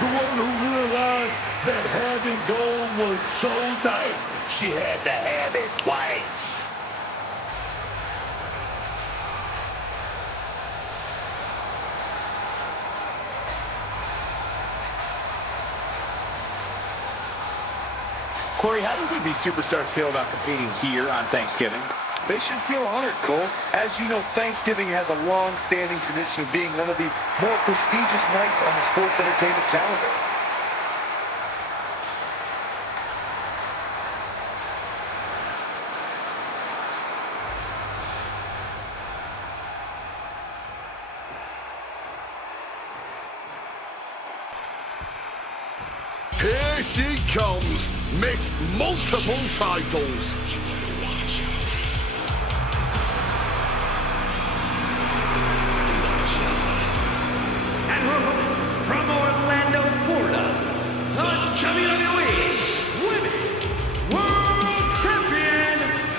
The one who realized that having gold was so nice, she had to have it twice. Corey, how do you think these superstars feel about competing here on Thanksgiving? They should feel honored, Cole. As you know, Thanksgiving has a long-standing tradition of being one of the more prestigious nights on the sports entertainment calendar. she comes. Miss multiple titles. And her opponent from Orlando, Florida, the WWE Women's World Champion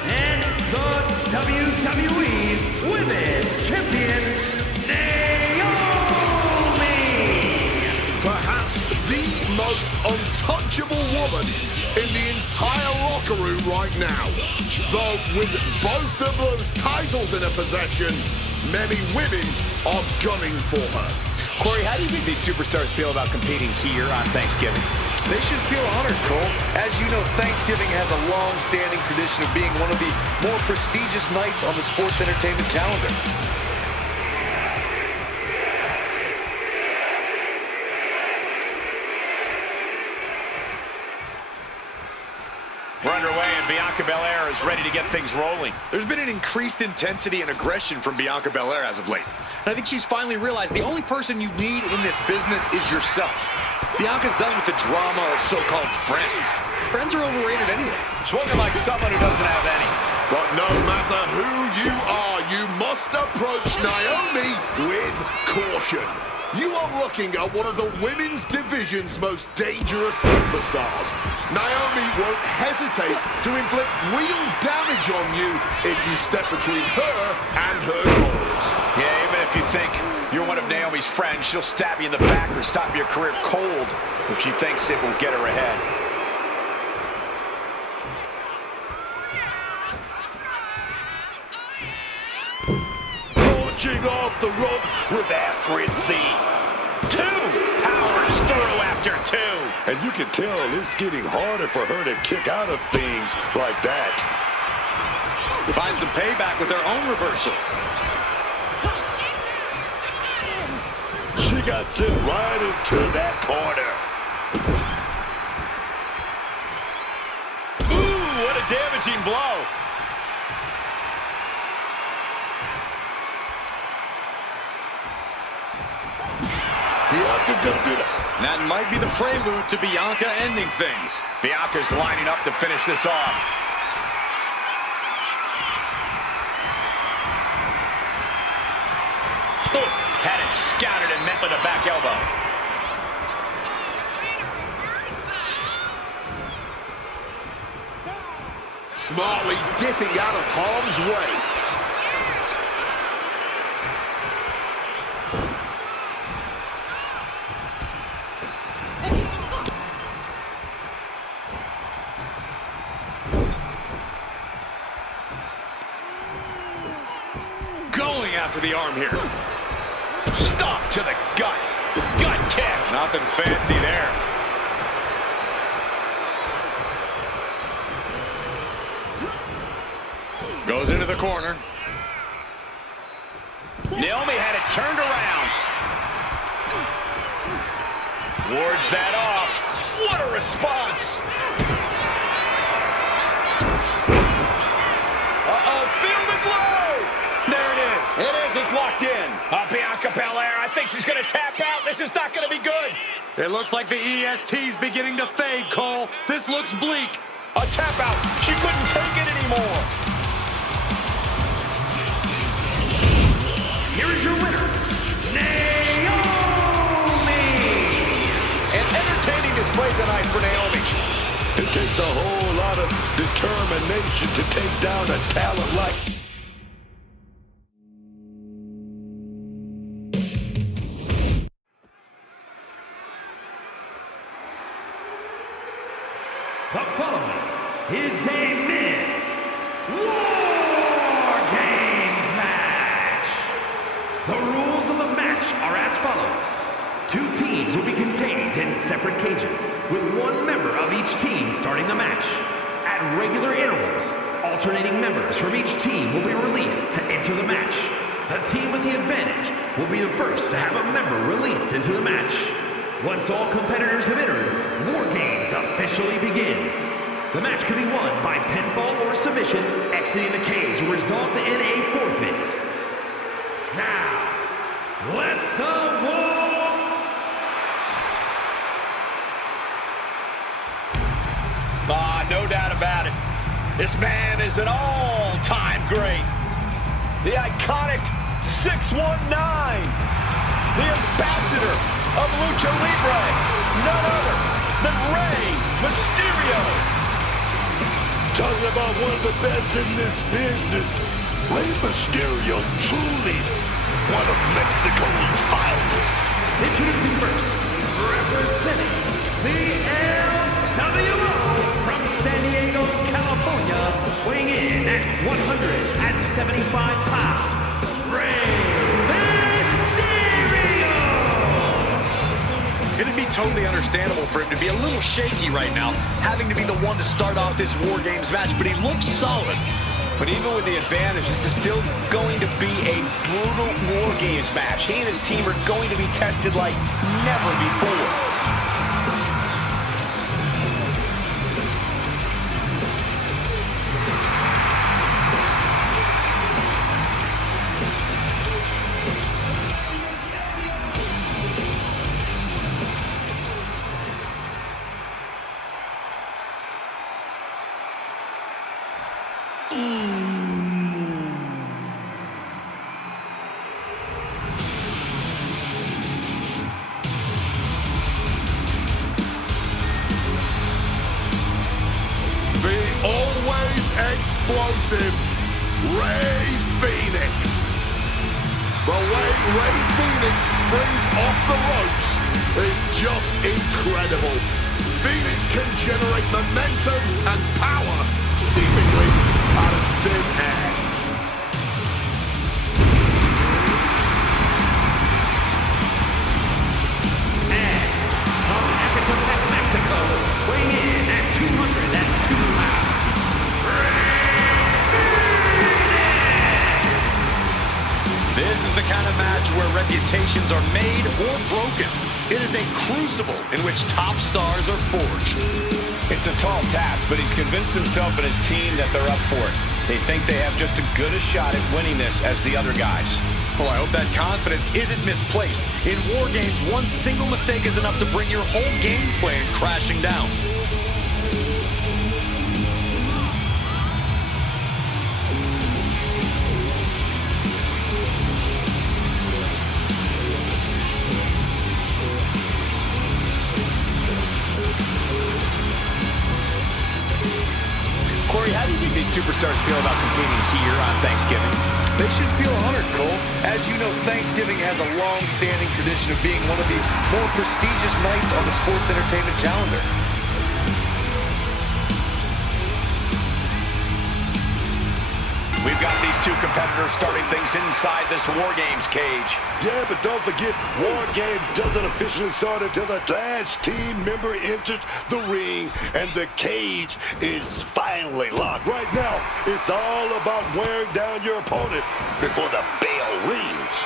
and the WWE Women's Champion, Naomi! Perhaps the most untouchable woman in the entire locker room right now. Though with both of those titles in her possession, many women are gunning for her. Corey, how do you think these superstars feel about competing here on Thanksgiving? They should feel honored, Cole. As you know, Thanksgiving has a long-standing tradition of being one of the more prestigious nights on the sports entertainment calendar. We're underway, and Bianca Belair is ready to get things rolling. There's been an increased intensity and aggression from Bianca Belair as of late. And I think she's finally realized the only person you need in this business is yourself. Bianca's done with the drama of so-called friends. Friends are overrated anyway. Spoken like someone who doesn't have any. But no matter who you are, you must approach Naomi with caution. You are looking at one of the women's division's most dangerous superstars. Naomi won't hesitate to inflict real damage on you if you step between her and her goals. Yeah, even if you think you're one of Naomi's friends, she'll stab you in the back or stop your career cold if she thinks it will get her ahead. Launching off the rope with accuracy. Powers through after two. And you can tell it's getting harder for her to kick out of things like that. Find some payback with their own reversal. She got sent right into that corner. Ooh, what a damaging blow. Bianca's gonna do this. That might be the prelude to Bianca ending things. Bianca's lining up to finish this off. Had it scouted and met with a back elbow. Smartly dipping out of harm's way. Going after the arm here. Stop to the gut. Gut kick. Nothing fancy there. Goes into the corner. Naomi had it turned around. Wards that off. What a response. Uh-oh, feel the glow. There it is. It is, it's locked in. Bianca Belair, I think she's going to tap out. This is not going to be good. It looks like the EST's beginning to fade, Cole. This looks bleak. A tap out. She couldn't take it anymore. Here is your winner, Naomi! An entertaining display tonight for Naomi. It takes a whole lot of determination to take down a talent like... The following is a men's War Games match. The rules of the match are as follows. Two teams will be contained in separate cages, with one member of each team starting the match. At regular intervals, alternating members from each team will be released to enter the match. The team with the advantage will be the first to have a member released into the match. Once all competitors have entered, War Games officially begins. The match can be won by pinfall or submission. Exiting the cage will result in a forfeit. Now, let the war... This man is an all-time great. The iconic 619. The ambassador of Lucha Libre. None other than Rey Mysterio. Talking about one of the best in this business, Rey Mysterio, truly one of Mexico's finest. Introducing first, representing the LWO from San Diego, California, weighing in at 175 pounds, Rey Mysterio! It'd be totally understandable for him to be a little shaky right now, having to be the one to start off this War Games match, but he looks solid. But even with the advantage, this is still going to be a brutal War Games match. He and his team are going to be tested like never before. Explosive Rey Fenix. The way Rey Fenix springs off the ropes is just incredible. Fenix can generate momentum and power seemingly out of thin air. And from Ecatepec, Mexico, weighing in at 202 pounds. This is the kind of match where reputations are made or broken. It is a crucible in which top stars are forged. It's a tall task, but he's convinced himself and his team that they're up for it. They think they have just as good a shot at winning this as the other guys. Well, I hope that confidence isn't misplaced. In War Games, one single mistake is enough to bring your whole game plan crashing down. How do you think these superstars feel about competing here on Thanksgiving? They should feel honored, Cole. As you know, Thanksgiving has a long-standing tradition of being one of the more prestigious nights on the sports entertainment calendar. We've got these two competitors starting things inside this War Games cage. Yeah, but don't forget, War Game doesn't officially start until the last team member enters the ring and the cage is finally locked. Right now, it's all about wearing down your opponent before the bell rings.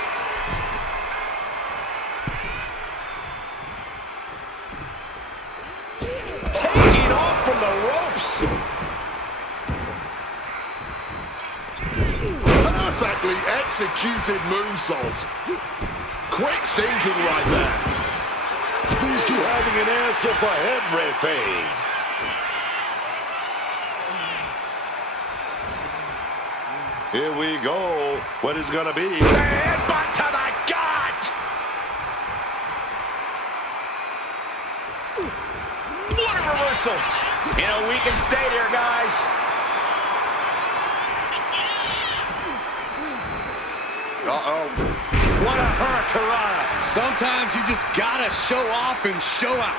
Taking off from the ropes. Perfectly executed moonsault. Quick thinking right there. These two having an answer for everything. Here we go. What is gonna be? Headbutt to the gut. What a reversal. In a weakened state here, guys. Uh-oh. What a hurricanrana. Sometimes you just gotta show off and show out.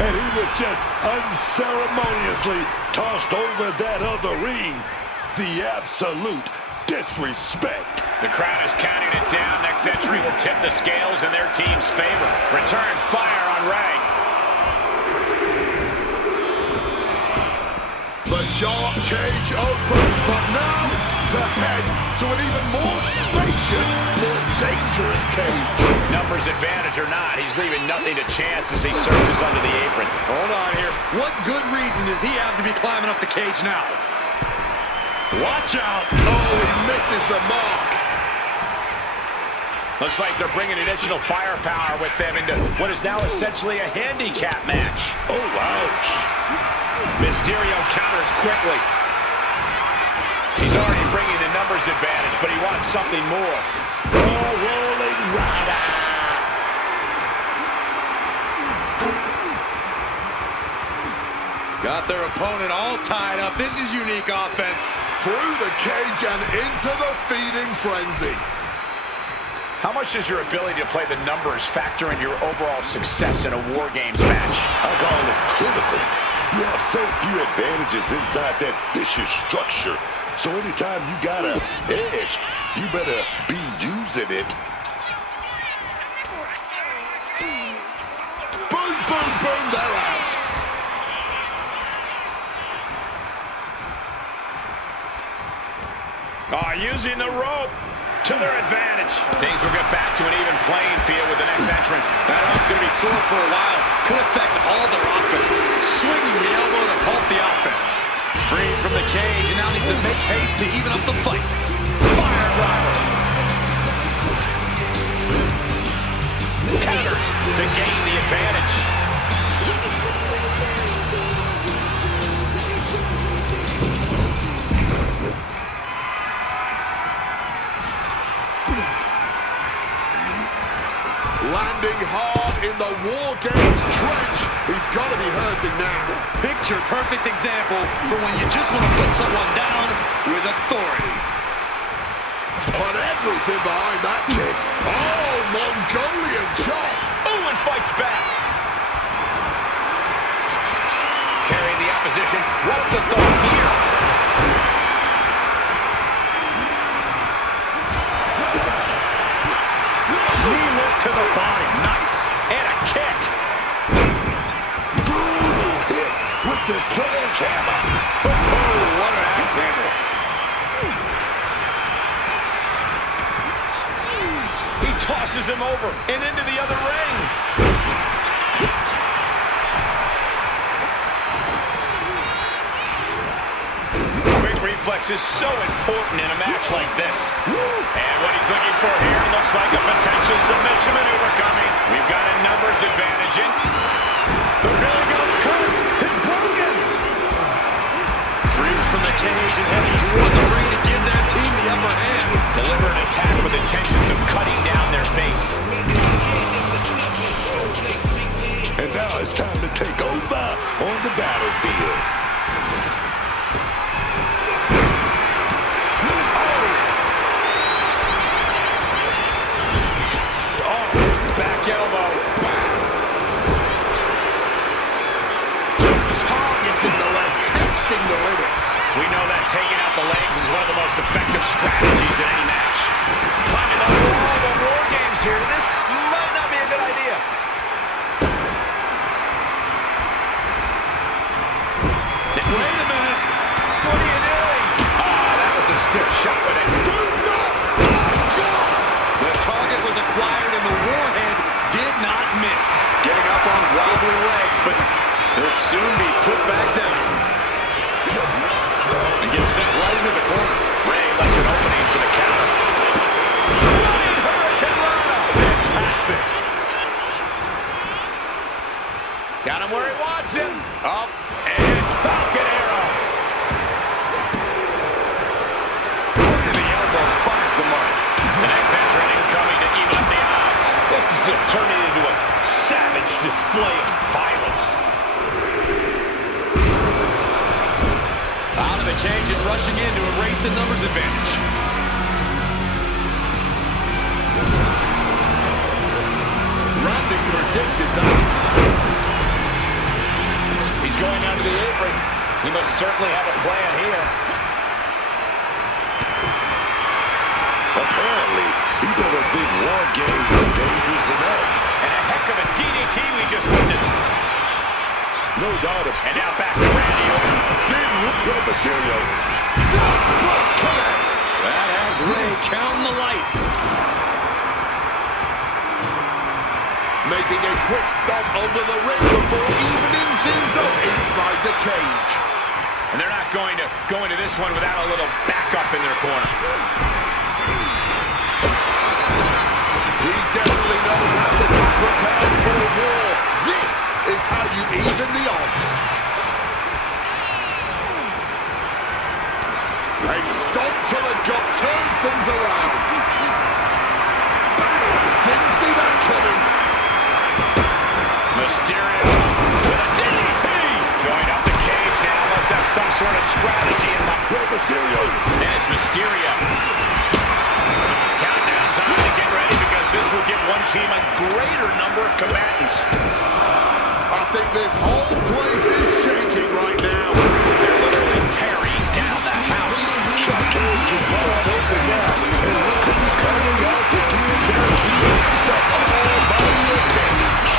And he was just unceremoniously tossed over that other ring. The absolute disrespect. The crowd is counting it down. Next entry will tip the scales in their team's favor. Return fire on Rey. The sharp cage opens, but now to head to an even more spacious, more dangerous cage. Numbers advantage or not, he's leaving nothing to chance as he searches under the apron. Hold on here. What good reason does he have to be climbing up the cage now? Watch out. Oh, he misses the mark. Looks like they're bringing additional firepower with them into what is now essentially a handicap match. Oh, ouch. Mysterio counters quickly. He's already bringing the numbers advantage, but he wants something more. Oh, rolling rider. Got their opponent all tied up. This is unique offense. Through the cage and into the feeding frenzy. How much does your ability to play the numbers factor in your overall success in a War Games match? I call it critical. You have so few advantages inside that vicious structure. So anytime you got an edge, you better be using it. Boom, boom, boom, they're out. Using the rope to their advantage. Things will get back to an even playing field with the next entrant. That arm's going to be sore for a while. Could affect all their offense. Swinging the elbow to pump the offense. Freed from the cage and now needs to make haste to even up the fight. Fire driver. Counters to gain the advantage. Landing hard in the War Games trench. He's got to be hurting now. Picture perfect example for when you just want to put someone down with authority. Put everything behind that kick. Oh, Mongolian chop. Oh, and fights back. Carrying the opposition. What's the thought here? Knee lift to the body. Nice. And a kick. Brutal hit with the sledgehammer. Oh, what an accident. He tosses him over and into the other ring. Quick reflex is so important in a match like this. And what he's looking for here looks like a potential submission maneuver coming. We've got a numbers advantage in. The Billy Gunns curse is broken. Freed from the cage and heading toward the ring to give their team the upper hand. Deliberate attack with intentions of cutting down their base. And now it's time to take over on the battlefield. Back elbow. Just targeting the leg, testing the limits. We know that taking out the legs is one of the most effective strategies in any match. Climbing the wall of the War Games here. This might not be a good idea. Wait a minute. What are you doing? That was a stiff shot with it. Do not back up. The target was acquired and the warhead did not miss. Getting up on wobbly legs, but he'll soon be put back down. And gets sent right into the corner. Ray left an opening for the counter. Running Hurricane Rana. Fantastic. Got him where he wants him. Up and Falcon Arrow. Point of the elbow finds the mark. The next entrant incoming to even up the odds. This is just turning into a savage display of violence. Out of the cage and rushing in to erase the numbers advantage. Randy predicted that. He's going down to the apron. He must certainly have a plan here. Apparently, he doesn't think War Games are dangerous enough. And a heck of a DDT we just witnessed. No doubt. And now back to Randy Orton. Did Rey Mysterio. Frog splash connects. That has Ray counting the lights. Making a quick stop under the ring before evening things up inside the cage. And they're not going to go into this one without a little backup in their corner. knows how to get prepared for war. This is how you even the odds. A stomp to the gut turns things around. Bang! Didn't see that coming. Mysterio with a DDT. Going up the cage now. Must have some sort of strategy in mind. Mysterio. And it's Mysterio. Countdown's on to get ready because this will give one team a greater number of combatants. I think this whole place is shaking right now. They're literally tearing down the house. Shot cage is wide open now. And look who's coming out to give their team the all-body advantage.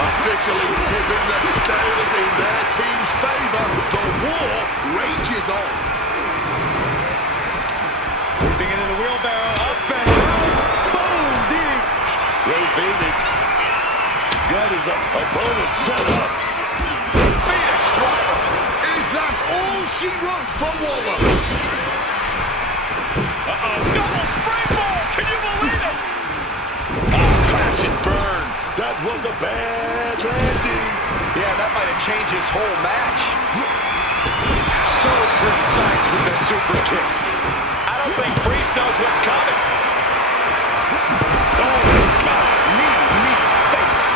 Officially tipping the scales in their team's favor. The war rages on. Moving into the wheelbarrow. Up and down. Boom! Deep. Ray Phoenix got his opponent set up. Phoenix driver. Is that all she wrote for Waller? Uh-oh. Double springboard. Can you believe it? Oh, crash and burn. That was a bad landing. Yeah, that might have changed his whole match. So precise with the super kick. I don't think Priest knows what's coming. Oh, my God. Knee meets face.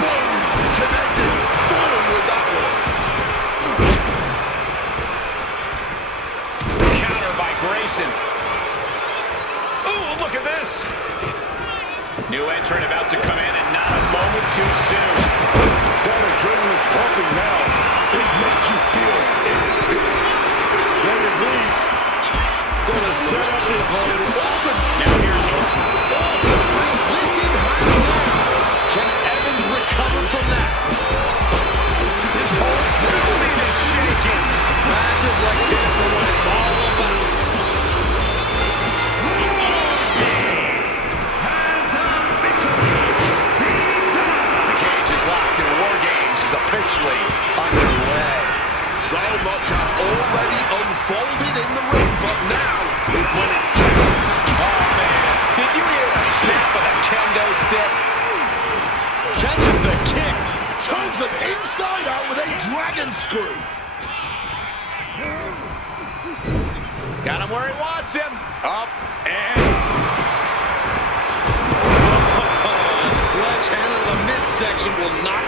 Boom! Connected full with that one. Counter by Grayson. Ooh, look at this. New entrant about to come in and not a moment too soon. That adrenaline's pumping now. It makes you feel it. Ready, please. Gonna set up the opponent. Orton. Now here's Orton has this in hand now. Can Evans recover from that? this whole building is shaking. Matches like this are what it's all about. The cage is locked and War Games is officially underway. So much has already unfolded in the ring, but now is when it counts. Oh, man. Did you hear the snap of the kendo stick? Catches the kick. Turns them inside out with a dragon screw. Got him where he wants him. Up and... Sledgehammer to the midsection will knock.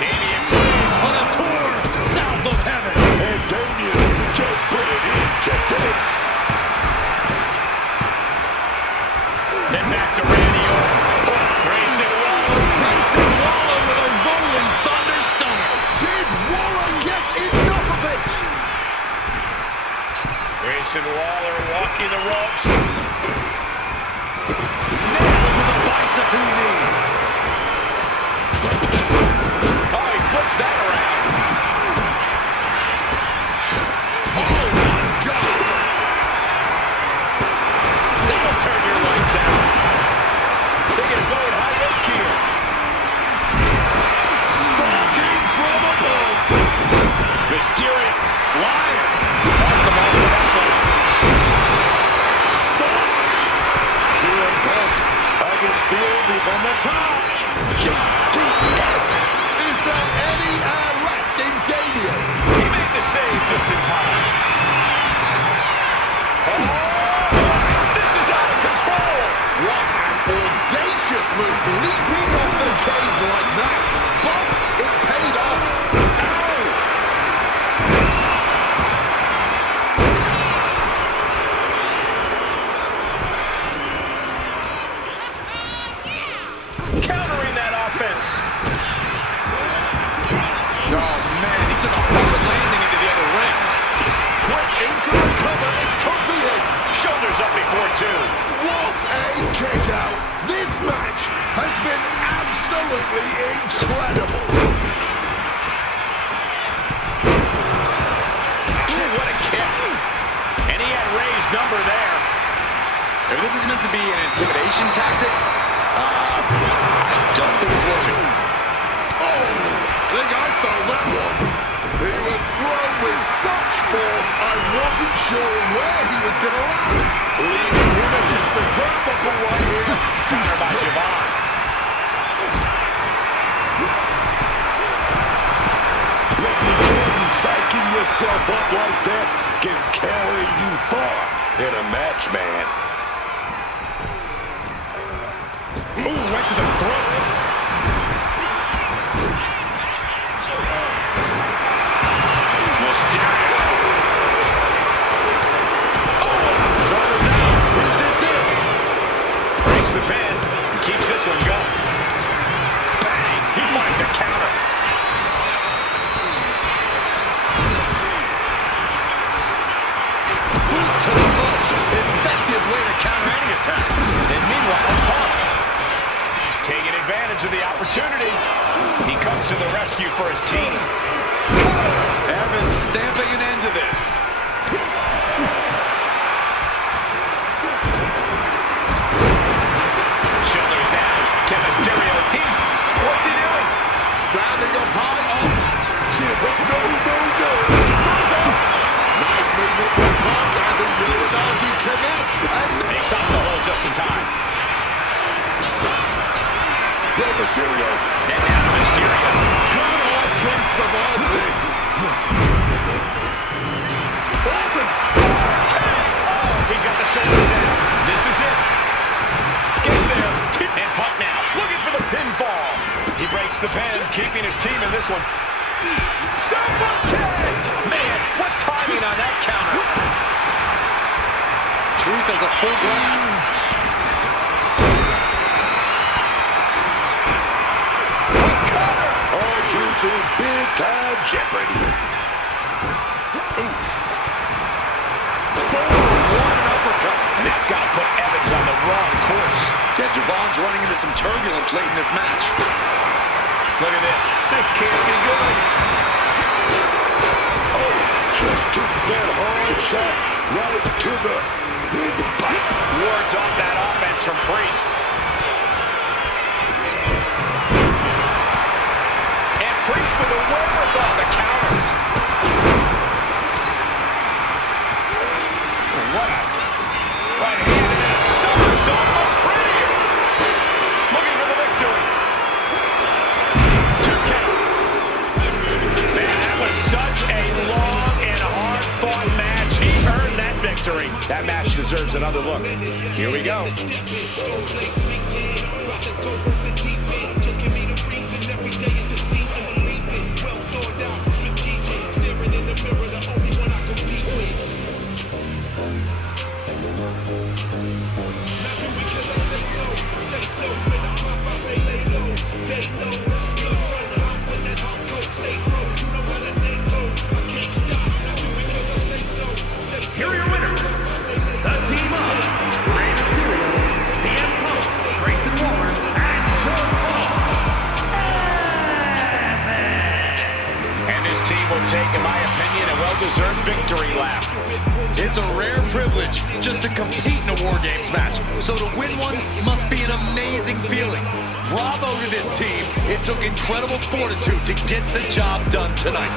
Damian Priest On a tour south of heaven. And Damian just put it into this. then back to Randy Orton. Grayson Waller. Grayson Waller with a rolling thunder stunner. Did Waller get enough of it? Grayson Waller walking the ropes. Nailed with a bicycle knee. Oh, he flips that around. Oh my God! That'll turn your lights out. Taking a go at high risk here. Stalking from above. Mysterio flying. Off the mark with that one. Stop. CM Punk, I can feel the on the top. JTS. Is there any air left in Damian? He made the save just in time. Oh, this is out of control. What an audacious move, leaping off the cage like that. But it paid off. Countering that offense. Oh, man, he took a hard landing into the other ring. Quick into the cover, this could be it. Shoulders up before two. What a kick out. This match has been absolutely incredible. Ooh, what a kick. And he had Ray's number there. If this is meant to be an intimidation tactic, Don't think it's working. Oh, I think I felt that one. He was thrown with such force, I wasn't sure where he was going to land. Leaving him against the turnbuckle right here. Counter by Javon. Let me tell you, psyching yourself up like that can carry you far in a match, man. Ooh, right to the throat. Mysterio. Oh, shoulder down. Is this it? Breaks the pin and keeps this one going. Bang! He finds a counter. Boot to the bush. Effective way to counter any attack. And meanwhile, Punk taking advantage of the opportunity. He comes to the rescue for his team. Evans stamping an end to this. Shoulders down. Ken Mysterio. What's he doing? Standing up high on. No. Nice movement from Punk, and the Uranagi connects. And He stops the hole just in time. Rey Mysterio. And now Mysterio. can Orton survive this? Orton! He's got the shoulders down. This is it. Gets there. And Punk now looking for the pinfall. He breaks the pin, keeping his team in this one. Super kick! Man, what timing on that counter. Truth has a full grasp. Truth in big time jeopardy. Boom! What an uppercut. And that's got to put Evans on the wrong course. Yeah, Javon's running into some turbulence late in this match. Look at this. This can't be good. Oh, just took that hard shot right to the windpipe. Wards off that offense from Priest. And Priest with the wherewithal to counter. What a right-handed and somersault of pretty. Looking for the victory. 2 count. Man, that was such a long and hard-fought match. He earned that victory. That match deserves another look. Here we go. Here are your winners. The team of Rey Mysterio, CM Punk, Grayson Waller, and Joe Paul. And this team will take, in my opinion, a well-deserved victory lap. It's a rare privilege just to compete in a War Games match. So to win one must be an amazing feeling. Bravo to this team. It took incredible fortitude to get the job done tonight.